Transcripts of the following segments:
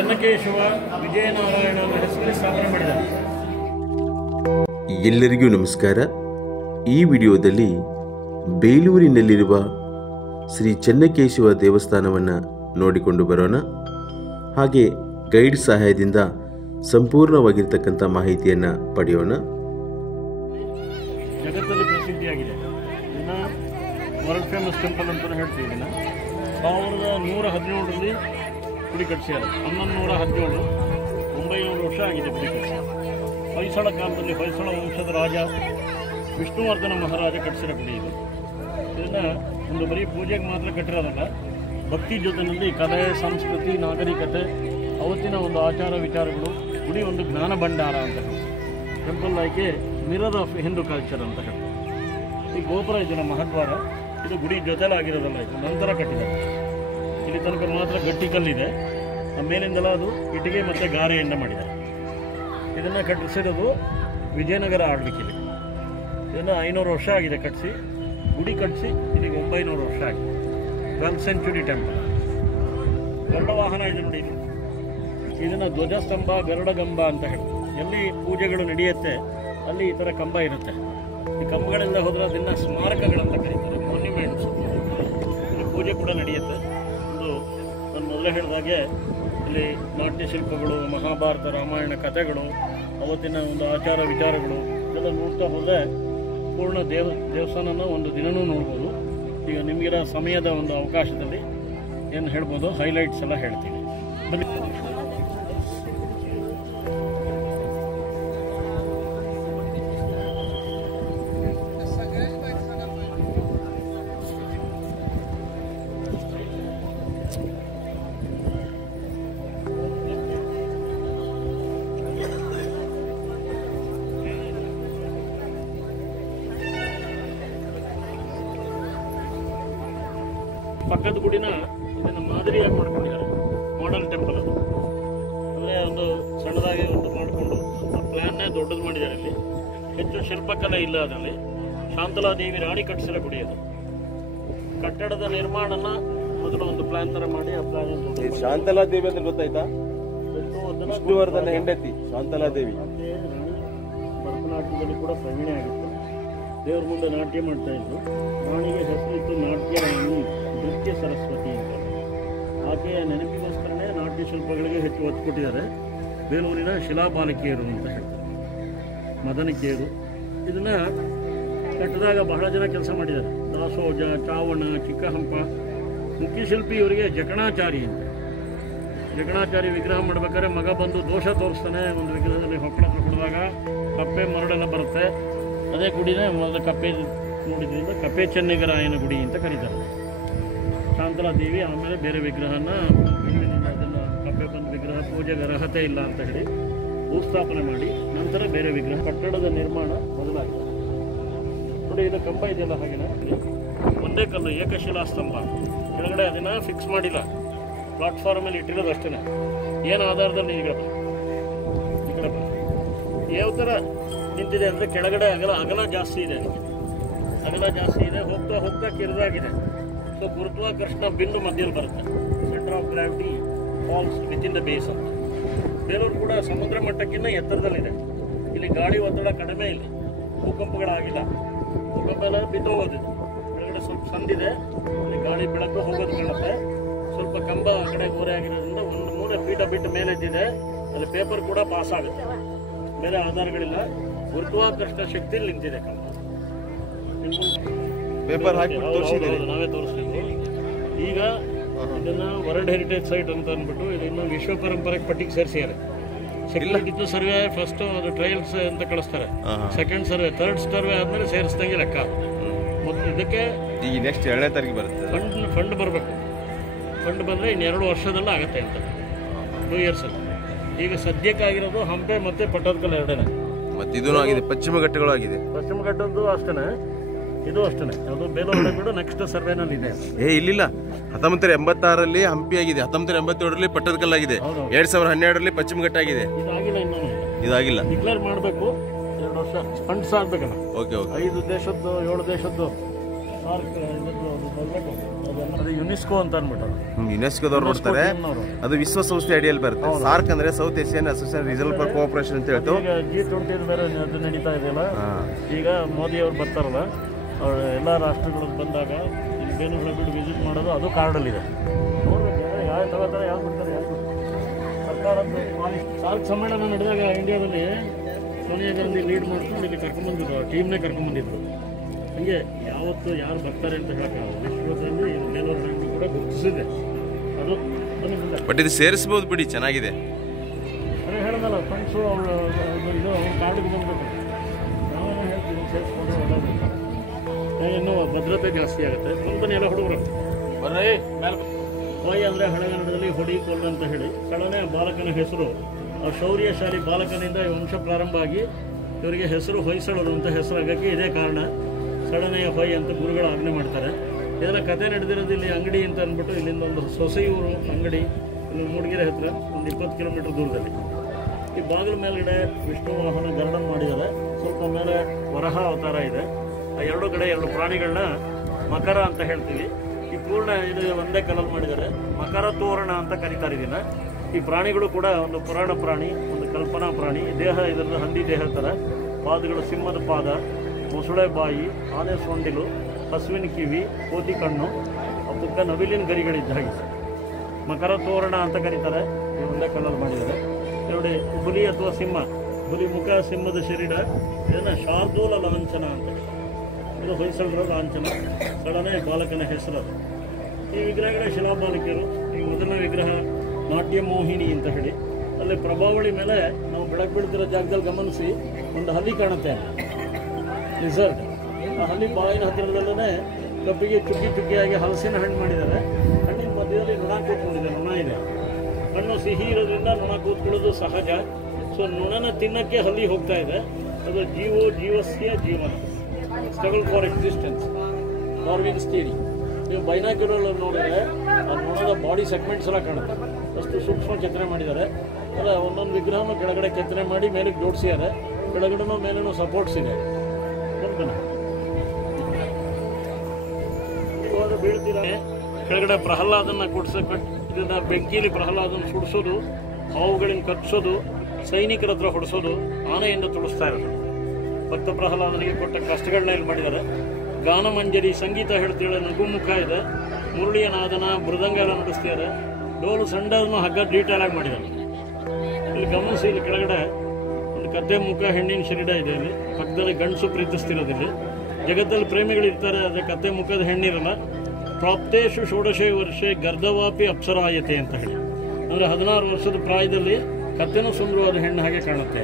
ಚೆನ್ನಕೇಶವ ವಿಜಯನಾರಾಯಣ ಅನ್ನೋ ಹೆಸರಲ್ಲಿ ಸ್ಥಾಪನೆ ಮಾಡಿದ್ದಾರೆ. ಎಲ್ಲರಿಗೂ ನಮಸ್ಕಾರ. ಈ ವಿಡಿಯೋದಲ್ಲಿ ಬೇಲೂರಿನಲ್ಲಿರುವ ಶ್ರೀ ಚೆನ್ನಕೇಶವ ದೇವಸ್ಥಾನವನ್ನು ನೋಡಿಕೊಂಡು ಬರೋಣ. ಹಾಗೆ ಗೈಡ್ ಸಹಾಯದಿಂದ ಸಂಪೂರ್ಣವಾಗಿರ್ತಕ್ಕಂಥ ಮಾಹಿತಿಯನ್ನು ಪಡೆಯೋಣ. ಜಗತ್ತಲ್ಲಿ ಪ್ರಸಿದ್ಧಿಯಾಗಿದೆ. ಇದನ್ನು ವರ್ಲ್ಡ್ ಫೇಮಸ್ ಟೆಂಪಲ್ ಅಂತಲೂ ಹೇಳ್ತೀವಿ. ಇದನ್ನು 1117ರಲ್ಲಿ ಗುಡಿ ಕಟ್ಟಿಸಿದ್ದಾರೆ. 1117 900 ವರ್ಷ ಆಗಿದೆ ಗುಡಿ ಕಟ್ಟಿಸಿ. ಹೊಯ್ಸಳ ಕಾಲದಲ್ಲಿ ಹೊಯ್ಸಳ ವಂಶದ ರಾಜ ವಿಷ್ಣುವರ್ಧನ ಮಹಾರಾಜ ಕಟ್ಟಿಸಿರೋ ಗುಡಿ ಇದು. ಇದನ್ನು ಒಂದು ಬರೀ ಪೂಜೆಗೆ ಮಾತ್ರ ಕಟ್ಟಿರೋದಲ್ಲ, ಭಕ್ತಿ ಜೊತೆಯಲ್ಲಿ ಕಲೆ, ಸಂಸ್ಕೃತಿ, ನಾಗರಿಕತೆ, ಅವತ್ತಿನ ಒಂದು ಆಚಾರ ವಿಚಾರಗಳು, ಗುಡಿ ಒಂದು ಜ್ಞಾನ ಭಂಡಾರ ಅಂತ ಹೇಳ್ತಾರೆ. Temple like mirror of Hindu culture ಅಂತ ಹೇಳ್ತಾರೆ. ಈ ಗೋಪುರ ಇದೆಯಲ್ಲ, ಮಹದ್ವಾರ, ಇದು ಗುಡಿ ಜೊತೆಲಾಗಿರೋದಲ್ಲ, ಇದು ನಂತರ ಕಟ್ಟಿದ್ದಾರೆ. ಇಲ್ಲಿ ತನಕ ಮಾತ್ರ ಗಟ್ಟಿ ಕಲ್ಲಿದೆ, ಮೇಲಿಂದೆಲ್ಲ ಅದು ಇಟ್ಟಿಗೆ ಮತ್ತು ಗಾರೆಯಿಂದ ಮಾಡಿದ್ದಾರೆ. ಇದನ್ನು ಕಟ್ಟಿಸಿರೋದು ವಿಜಯನಗರ ಆಳ್ವಿಕೆಯಲ್ಲಿ. ಇದನ್ನು 500 ವರ್ಷ ಆಗಿದೆ ಕಟ್ಟಿಸಿ. ಗುಡಿ ಕಟ್ಟಿಸಿ ಇಲ್ಲಿಗೆ 900 ವರ್ಷ ಆಗಿದೆ. 12th century temple. ಗರುಡ ವಾಹನ ಇದೆ ನೋಡಿ. ಇದನ್ನು ಧ್ವಜಸ್ತಂಭ, ಗರುಡಗಂಬ ಅಂತ ಹೇಳಿ, ಎಲ್ಲಿ ಪೂಜೆಗಳು ನಡೆಯುತ್ತೆ ಅಲ್ಲಿ ಈ ಥರ ಕಂಬ ಇರುತ್ತೆ. ಈ ಕಂಬಗಳಿಂದ ಹೋದರೆ ಅದನ್ನು ಸ್ಮಾರಕಗಳಂತ ಕರೀತಾರೆ, ಮಾನ್ಯುಮೆಂಟ್ಸ್. ಇಲ್ಲಿ ಪೂಜೆ ಕೂಡ ನಡೆಯುತ್ತೆ. ಒಂದು ನಾನು ಮೊದಲೇ ಹೇಳಿದಾಗೆ ಇಲ್ಲಿ ನಾಟ್ಯ ಶಿಲ್ಪಗಳು, ಮಹಾಭಾರತ ರಾಮಾಯಣ ಕಥೆಗಳು, ಅವತ್ತಿನ ಒಂದು ಆಚಾರ ವಿಚಾರಗಳು ಇದೆಲ್ಲ ನೋಡ್ತಾ ಹೋದರೆ ಪೂರ್ಣ ದೇವಸ್ಥಾನನ ಒಂದು ದಿನವೂ ನೋಡ್ಬೋದು. ಈಗ ನಿಮಗಿರೋ ಸಮಯದ ಒಂದು ಅವಕಾಶದಲ್ಲಿ ಏನು ಹೇಳ್ಬೋದು, ಹೈಲೈಟ್ಸ್ ಎಲ್ಲ ಹೇಳ್ತೀನಿ ಬನ್ನಿ. ಪಕ್ಕದ ಗುಡಿನ ಇದನ್ನು ಮಾದರಿಯಾಗಿ ಮಾಡ್ಕೊಂಡಿದ್ದಾರೆ. ಮಾಡರ್ನ್ ಟೆಂಪಲ್ ಅದು. ಅಂದರೆ ಒಂದು ಸಣ್ಣದಾಗಿ ಒಂದು ಮಾಡಿಕೊಂಡು ಆ ಪ್ಲ್ಯಾನ್ನೇ ದೊಡ್ಡದು ಮಾಡಿದ್ದಾರೆ. ಇಲ್ಲಿ ಹೆಚ್ಚು ಶಿಲ್ಪಕಲೆ ಇಲ್ಲ ಅದರಲ್ಲಿ. ಶಾಂತಲಾದೇವಿ ರಾಣಿ ಕಟ್ಟಿಸಿರೋ ಗುಡಿ ಅದು. ಕಟ್ಟಡದ ನಿರ್ಮಾಣನ ಮೊದಲು ಒಂದು ಪ್ಲ್ಯಾನ್ ಥರ ಮಾಡಿ ಆ ಪ್ಲ್ಯಾನ್ ಶಾಂತಲಾದೇವಿ ಅಂದ್ರೆ ಗೊತ್ತಾಯ್ತಾ? ವಿಷ್ಣುವರ್ಧನ ಹೆಂಡತಿ ಶಾಂತಲಾದೇವಿ. ಭರತನಾಟ್ಯದಲ್ಲಿ ಕೂಡ ಪ್ರವೀಣೆ ಆಗಿತ್ತು. ದೇವ್ರ ಮುಂದೆ ನಾಟ್ಯ ಮಾಡ್ತಾ ಇದ್ರು. ರಾಣಿಗೆ ಹೆಸರಿತ್ತು ನಾಟ್ಯ ರಾಣಿ, ನೃತ್ಯ ಸರಸ್ವತಿ ಅಂತ. ಆಕೆಯ ನೆನಪಿಗೋಸ್ಕರನೇ ನಾಟ್ಯ ಶಿಲ್ಪಗಳಿಗೆ ಹೆಚ್ಚು ಒತ್ತು ಕೊಟ್ಟಿದ್ದಾರೆ. ಬೇಲೂರಿನ ಶಿಲಾಬಾಲಕಿಯರು ಅಂತ ಹೇಳ್ತಾರೆ, ಮದನಿಕೆಯರು. ಇದನ್ನು ಕಟ್ಟಿದಾಗ ಬಹಳ ಜನ ಕೆಲಸ ಮಾಡಿದ್ದಾರೆ. ದಾಸೋಜ, ಚಾವಣ, ಚಿಕ್ಕಹಂಪ. ಮುಖ್ಯ ಶಿಲ್ಪಿ ಇವರಿಗೆ ಜಕಣಾಚಾರಿ ಅಂತ. ಜಕಣಾಚಾರಿ ವಿಗ್ರಹ ಮಾಡ್ಬೇಕಾದ್ರೆ ಮಗ ಬಂದು ದೋಷ ತೋರಿಸ್ತಾನೆ. ಒಂದು ವಿಗ್ರಹದಲ್ಲಿ ಹೊಕ್ಕಳ ಕೊಡಿದಾಗ ಕಪ್ಪೆ ಮರಳೆಲ್ಲ ಬರುತ್ತೆ. ಅದೇ ಗುಡಿನೇ ಮೊದಲು ಕಪ್ಪೆ ನೋಡಿದ್ರಿಂದ ಕಪ್ಪೆ ಚೆನ್ನಿಗರಾಯನ ಗುಡಿ ಅಂತ ಕರೀತಾರೆ. ಶಾಂತಲಾದೇವಿ ಆಮೇಲೆ ಬೇರೆ ವಿಗ್ರಹನ ಅದನ್ನು ಕಪ್ಪೆ ಬಂದ ವಿಗ್ರಹ ಪೂಜೆಗೆ ಅರ್ಹತೆ ಇಲ್ಲ ಅಂತ ಹೇಳಿ ಭೂಸ್ಥಾಪನೆ ಮಾಡಿ ನಂತರ ಬೇರೆ ವಿಗ್ರಹ. ಕಟ್ಟಡದ ನಿರ್ಮಾಣ ಬದಲಾಗಿದೆ ನೋಡಿ. ಇದು ಕಂಬ ಇದೆಯಲ್ಲ, ಹಾಗೆಯೇ ಒಂದೇ ಕಲ್ಲು, ಏಕಶಿಲಾ ಸ್ತಂಭ. ಕೆಳಗಡೆ ಅದನ್ನು ಫಿಕ್ಸ್ ಮಾಡಿಲ್ಲ, ಪ್ಲಾಟ್ಫಾರ್ಮಲ್ಲಿ ಇಟ್ಟಿರೋದು ಅಷ್ಟೇ. ಏನು ಆಧಾರದಲ್ಲಿ ಈ ಕಡೆ ಯಾವ ಥರ ನಿಂತಿದೆ ಅಂದರೆ ಕೆಳಗಡೆ ಅಗಲ ಜಾಸ್ತಿ ಇದೆ. ಅಗಲ ಜಾಸ್ತಿ ಇದೆ, ಹೋಗ್ತಾ ಹೋಗ್ತಾ ಕಿರಿದಾಗಿದೆ. ಸೊ ಗುರುತ್ವಾಕರ್ಷಣ ಬಿಂದು ಮಧ್ಯದಲ್ಲಿ ಬರುತ್ತೆ. Centre of gravity falls within the base ಅಂತ. ಬೇಲೂರು ಕೂಡ ಸಮುದ್ರ ಮಟ್ಟಕ್ಕಿಂತ ಎತ್ತರದಲ್ಲಿದೆ. ಇಲ್ಲಿ ಗಾಳಿ ಒತ್ತಡ ಕಡಿಮೆ, ಇಲ್ಲಿ ಭೂಕಂಪಗಳಾಗಿಲ್ಲ. ಭೂಕಂಪ ಎಲ್ಲ ಬಿದ್ದೋಗೋದಿದೆ. ಕೆಳಗಡೆ ಸ್ವಲ್ಪ ಸಂದಿದೆ, ಇಲ್ಲಿ ಗಾಳಿ ಬೆಳಕು ಹೋಗೋದು ಕಾಣುತ್ತೆ. ಸ್ವಲ್ಪ ಕಂಬ ಆ ಕಡೆ ಗೋರೆ ಆಗಿರೋದ್ರಿಂದ 1-3 ಫೀಟ್ ಬಿಟ್ಟು ಮೇಲೆದ್ದಿದೆ. ಅಲ್ಲಿ ಪೇಪರ್ ಕೂಡ ಪಾಸ್ ಆಗುತ್ತೆ. ಬೇರೆ ಆಧಾರಗಳಿಲ್ಲ, ಗುರುತ್ವಾಕರ್ಷಣ ಶಕ್ತಿಯಲ್ಲಿ ನಿಂತಿದೆ ಕಂಬ. ಪೇಪರ್ ಹಾಕಿ ನಾವೇ ತೋರಿಸ್ತೀವಿ. ಈಗ ಇದನ್ನ ವರ್ಲ್ಡ್ ಹೆರಿಟೇಜ್ ಸೈಟ್ ಅಂತ ಅಂದ್ಬಿಟ್ಟು ಇದನ್ನು ವಿಶ್ವ ಪರಂಪರೆಗೆ ಪಟ್ಟಿಗೆ ಸೇರಿಸಿದ್ದಾರೆ. ಸೆಕ್ಯೂರಿಟಿ ಸರ್ವೆ ಫಸ್ಟ್ ಅದು ಟ್ರಯಲ್ಸ್ ಅಂತ ಕಳಿಸ್ತಾರೆ. ಸೆಕೆಂಡ್ ಸರ್ವೆ, ಥರ್ಡ್ ಸರ್ವೆ ಆದ್ಮೇಲೆ ಸೇರಿಸ್ದಂಗೆ ಲೆಕ್ಕ. ಮತ್ತು ಇದಕ್ಕೆ ಈಗ ನೆಕ್ಸ್ಟ್ 2ನೇ ತಾರೀಕು ಬರುತ್ತೆ ಫಂಡ್ ಬರಬೇಕು. ಫಂಡ್ ಬಂದರೆ ಇನ್ನು 2 ವರ್ಷದಲ್ಲ ಆಗುತ್ತೆ ಅಂತ, 2 years. ಈಗ ಸದ್ಯಕ್ಕಾಗಿರೋದು ಹಂಪೆ ಮತ್ತು ಪಟ್ಟದಕಲ್ಲು 2ನೇ. ಮತ್ತೆ ಇದೂ ಆಗಿದೆ, ಪಶ್ಚಿಮ ಘಟ್ಟಗಳು ಆಗಿದೆ. ಪಶ್ಚಿಮ ಘಟ್ಟದ್ದು ಅಷ್ಟೇ, ಇದು ಅಷ್ಟೇ. ಅದು ಬೇಲೂರು ಕೂಡ ನೆಕ್ಸ್ಟ್ ಸರ್ವೆನಲ್ಲಿ ಇದೆ. ಇಲ್ಲಿಲ್ಲ, 1986ರಲ್ಲಿ ಹಂಪಿ ಆಗಿದೆ, 1987ರಲ್ಲಿ ಪಟ್ಟದಕಲ್ಲಾಗಿದೆ, 2012ರಲ್ಲಿ ಪಶ್ಚಿಮ ಘಟ್ಟ ಆಗಿದೆ. ಇದಾಗಿಲ್ಲ, ಇನ್ನೂ ಇದಾಗಿಲ್ಲ. ಡಿಕ್ಲೇರ್ ಮಾಡಬೇಕು. 2 ವರ್ಷ ಫಂಡ್ಸ್ ಆಗಬೇಕಲ್ಲ. Okay okay. 5 ದೇಶದ್ದು 7 ದೇಶದ್ದು ಸಾರ್ಕ್ ಅದು ಯುನೆಸ್ಕೋ ಅಂತ ಅಂದ್ಬಿಟ್ಟು ಯುನೆಸ್ಕೋದವ್ರು ನೋಡ್ತಾರೆ. ಅದು ವಿಶ್ವಸಂಸ್ಥೆ ಅಡಿಯಲ್ಲಿ ಬರುತ್ತೆ. ಸಾರ್ಕ್ ಅಂದ್ರೆ south Asian association regional for cooperation ಅಂತ ಹೇಳ್ತು. ಈಗ G20 ಬೇರೆ ಅದು ನಡೀತಾ ಇದೆಯಲ್ಲ. ಈಗ ಮೋದಿ ಅವ್ರು ಬರ್ತಾರಲ್ಲ, ಅವ್ರು ಎಲ್ಲ ರಾಷ್ಟ್ರಗಳಿಗೆ ಬಂದಾಗ ಇಲ್ಲಿ ಬೇಲೂರು ಬಿಟ್ಟು ವಿಸಿಟ್ ಮಾಡೋದು ಅದು ಕಾರ್ಡಲ್ಲಿದೆ. ನೋಡ್ಬೇಕು ಯಾರು ತಗೋತಾರೆ, ಯಾರು ಬಿಡ್ತಾರೆ, ಯಾರು ಸರ್ಕಾರದ್ದು ಸಾರ್ಕ್ ಸಮ್ಮೇಳನ ನಡೆದಾಗ ಇಂಡಿಯಾದಲ್ಲಿ ಸೋನಿಯಾ ಗಾಂಧಿ ಲೀಡ್ ಮಾಡ್ಕೊಂಡು ಇಲ್ಲಿ ಕರ್ಕೊಂಡ್ಬಂದಿದ್ರು, ಟೀಮ್ನೇ ಕರ್ಕೊಂಡ್ಬಂದಿದ್ರು. ಹಂಗೆ ಯಾವತ್ತು ಯಾರು ಬರ್ತಾರೆ ಅಂತ ಹೇಳೋಕ್ಕಾಗಲ್ಲ. ವಿಶ್ವದಲ್ಲಿ ಬೇಲೂರು ಹಣ್ಣು ಕೂಡ ಗುರುತಿಸಿದೆ. ಅದು ಬಟ್ ಇದು ಸೇರಿಸ್ಬೋದು ಬಿಡಿ, ಚೆನ್ನಾಗಿದೆ. ಅದೇ ಹೇಳೋದಲ್ಲ, ಫ್ರೆಂಡ್ಸು ಅವರು ಇದು ಕಾರ್ಡಿಗೆ ಬಂದ್ಬೇಕು. ನಾವೇನೋ ಹೇಳ್ತೀವಿ ಸೇರಿಸ್ಕೊಂಡು ಒಳ್ಳೆಯದು, ಇನ್ನೂ ಭದ್ರತೆ ಜಾಸ್ತಿ ಆಗುತ್ತೆ. ಬನ್ನಿ ಎಲ್ಲ ಹುಡುಗರು ಬರ್ರಿ. ಹೊಯ್ ಅಂದರೆ ಹಳೆಗನ್ನಡದಲ್ಲಿ ಹೊಡಿ ಕೊಲ್ಲು ಅಂತ ಹೇಳಿ. ಸಡನೇ ಬಾಲಕನ ಹೆಸರು ಶೌರ್ಯಶಾಲಿ ಬಾಲಕನಿಂದ ಈ ವಂಶ ಪ್ರಾರಂಭ ಆಗಿ ಇವರಿಗೆ ಹೆಸರು ಹೊಯ್ಸಳರು ಅಂತ ಹೆಸರಾಗಕ್ಕೆ ಇದೇ ಕಾರಣ. ಸಡನೆಯ ಹೊಯ್ ಅಂತ ಗುರುಗಳು ಆಜ್ಞೆ ಮಾಡ್ತಾರೆ. ಇದೆಲ್ಲ ಕತೆ ನಡೆದಿರೋದು ಇಲ್ಲಿ ಅಂಗಡಿ ಅಂತ ಅಂದ್ಬಿಟ್ಟು ಇಲ್ಲಿಂದ ಒಂದು ಸೊಸೆಯೂರು ಅಂಗಡಿ, ಇಲ್ಲಿ ಮೂಡಿಗೆರೆ ಹತ್ರ ಒಂದು 20 ಕಿಲೋಮೀಟರ್ ದೂರದಲ್ಲಿ. ಈ ಬಾಗಿಲ ಮೇಲ್ಗಡೆ ವಿಷ್ಣು ವಾಹನ ಗರುಡನ್ ಮಾಡಿದ್ದಾರೆ. ಸ್ವಲ್ಪ ಮೇಲೆ ವರಹ ಅವತಾರ ಇದೆ. ಆ ಎರಡು ಕಡೆ ಎರಡು ಪ್ರಾಣಿಗಳನ್ನ ಮಕರ ಅಂತ ಹೇಳ್ತೀವಿ. ಈ ಪೂರ್ಣ ಇದು ಒಂದೇ ಕಲ್ಲಲ್ಲಿ ಮಾಡಿದ್ದಾರೆ. ಮಕರ ತೋರಣ ಅಂತ ಕರೀತಾರೆ ಇದನ್ನ. ಈ ಪ್ರಾಣಿಗಳು ಕೂಡ ಒಂದು ಪುರಾಣ ಪ್ರಾಣಿ, ಒಂದು ಕಲ್ಪನಾ ಪ್ರಾಣಿ. ದೇಹ ಇದರ ಹಂದಿ ದೇಹ ಥರ, ಪಾದಗಳು ಸಿಂಹದ ಪಾದ, ಮೊಸಳೆ ಬಾಯಿ, ಆನೆ ಸೊಂಡಿಲು, ಹಸುವಿನ ಕಿವಿ, ಕೋತಿ ಕಣ್ಣು, ಪುಕ್ಕ ನವಿಲಿನ ಗರಿಗಳಿದ್ದ ಹಾಗೆ ಮಕರ ತೋರಣ ಅಂತ ಕರೀತಾರೆ. ಒಂದೇ ಕಲ್ಲಲ್ಲಿ ಮಾಡಿದ್ದಾರೆ. ನೋಡಿ, ಹುಲಿ ಅಥವಾ ಸಿಂಹ, ಹುಲಿ ಮುಖ, ಸಿಂಹದ ಶರೀರ, ಇದನ್ನು ಶಾರ್ದೂಲ ಲಾಂಛನ ಅಂತ. ಇದು ಹೊಯ್ಸಳರ ಲಾಂಛನ. ಸಡನೆ ಬಾಲಕನ ಹೆಸರು. ಈ ವಿಗ್ರಹಗಳ ಶಿಲಾಬಾಲಕಿಯರು. ಈ ಮೊದಲನೇ ವಿಗ್ರಹ ನಾಟ್ಯ ಮೋಹಿನಿ ಅಂತ ಹೇಳಿ. ಅಲ್ಲಿ ಪ್ರಭಾವಳಿ ಮೇಲೆ ನಾವು ಬೆಳಕು ಬೀಳ್ತಿರೋ ಜಾಗದಲ್ಲಿ ಗಮನಿಸಿ ಒಂದು ಹಲ್ಲಿ ಕಾಣುತ್ತೆ, ಲಿಸರ್ಡ್. ಆ ಹಲ್ಲಿ ಬಾಯಿನ ಹತ್ತಿರದಲ್ಲೇ ಕಬ್ಬಿಗೆ ಚುಕ್ಕಿ ಚುಕ್ಕಿಯಾಗಿ ಹಲಸಿನ ಹಣ್ಣು ಮಾಡಿದ್ದಾರೆ. ಹಣ್ಣಿನ ಮಧ್ಯದಲ್ಲಿ ನೊಣ ಕೂತ್ಕೊಂಡಿದೆ. ನೊಣ ಇದೆ. ಹಣ್ಣು ಸಿಹಿ ಇರೋದ್ರಿಂದ ನೊಣ ಕೂತ್ಕೊಳ್ಳೋದು ಸಹಜ. ಸೊ ನೊಣನ ತಿನ್ನಕ್ಕೆ ಹಲ್ಲಿ ಹೋಗ್ತಾ ಇದೆ. ಅದು ಜೀವಸ್ಯ ಜೀವನ, struggle for existence, Darwin's theory. ನೀವು ಬೈನಾಕ್ಯುಲರ್ ನೋಡಿದರೆ ಆ ನೊಣದ ಬಾಡಿ ಸೆಗ್ಮೆಂಟ್ಸ್ ಎಲ್ಲ ಕಾಣುತ್ತೆ. ಅಷ್ಟು ಸೂಕ್ಷ್ಮ ಕೆತ್ತನೆ ಮಾಡಿದ್ದಾರೆ. ಅಲ್ಲ, ಒಂದೊಂದು ವಿಗ್ರಹನೂ ಕೆಳಗಡೆ ಕೆತ್ತನೆ ಮಾಡಿ ಮೇಲೆ ಜೋಡಿಸಿದ್ದಾರೆ. ಕೆಳಗಡೆನೂ ಮೇಲೇನೂ ಸಪೋರ್ಟ್ಸ್ ಇದೆ. ಇವಾಗ ಬೀಳ್ತೀರ ಕೆಳಗಡೆ ಪ್ರಹ್ಲಾದನ ಇದನ್ನ ಬೆಂಕಿಲಿ ಪ್ರಹ್ಲಾದನ ಸುಡಿಸೋದು, ಹಾವುಗಳಿಂದ ಕಚ್ಚಿಸೋದು, ಸೈನಿಕರ ಹತ್ರ ಹೊಡಿಸೋದು, ಆನೆಯಿಂದ ತುಳಿಸ್ತಾ ಇರೋದು. ಭಕ್ತ ಪ್ರಹ್ಲಾದನಿಗೆ ಕೊಟ್ಟ ಕಷ್ಟಗಳನ್ನ ಇಲ್ಲಿ ಮಾಡಿದ್ದಾರೆ. ಗಾನಮಂಜರಿ, ಸಂಗೀತ ಹೇಳ್ತೀಳೆ, ನಗುಮುಖ ಇದೆ, ಮುರುಳಿಯ ನಾದನ, ಮೃದಂಗ ಎಲ್ಲ ನುಡಿಸ್ತಿದ್ದಾರೆ. ಡೋಲು ಸಣ್ಣದನ್ನು ಹಗ್ಗ ಡೀಟೇಲ್ ಆಗಿ ಮಾಡಿದ್ದಾರೆ. ಇಲ್ಲಿ ಗಮನಿಸಿ, ಇಲ್ಲಿ ಕೆಳಗಡೆ ಒಂದು ಕತ್ತೆ ಮುಖ, ಹೆಣ್ಣಿನ ಶರೀರ ಇದೆ. ಇಲ್ಲಿ ಪಕ್ಕದಲ್ಲಿ ಗಂಡಸು ಪ್ರೀತಿಸ್ತಿರೋದಿಲ್ಲಿ. ಜಗತ್ತಲ್ಲಿ ಪ್ರೇಮಿಗಳಿರ್ತಾರೆ, ಆದರೆ ಕತ್ತೆ ಮುಖದ ಹೆಣ್ಣಿರಲ್ಲ. ಪ್ರಾಪ್ತೇಶು ಷೋಡಶೇ ವರ್ಷೆ ಗರ್ಧವಾಪಿ ಅಪ್ಸರಾಯತೆ ಅಂತ ಹೇಳಿ. ಅಂದರೆ 16 ವರ್ಷದ ಪ್ರಾಯದಲ್ಲಿ ಕತ್ತೆನೂ ಸುಂದರವಾದ ಹೆಣ್ಣು ಹಾಗೆ ಕಾಣುತ್ತೆ.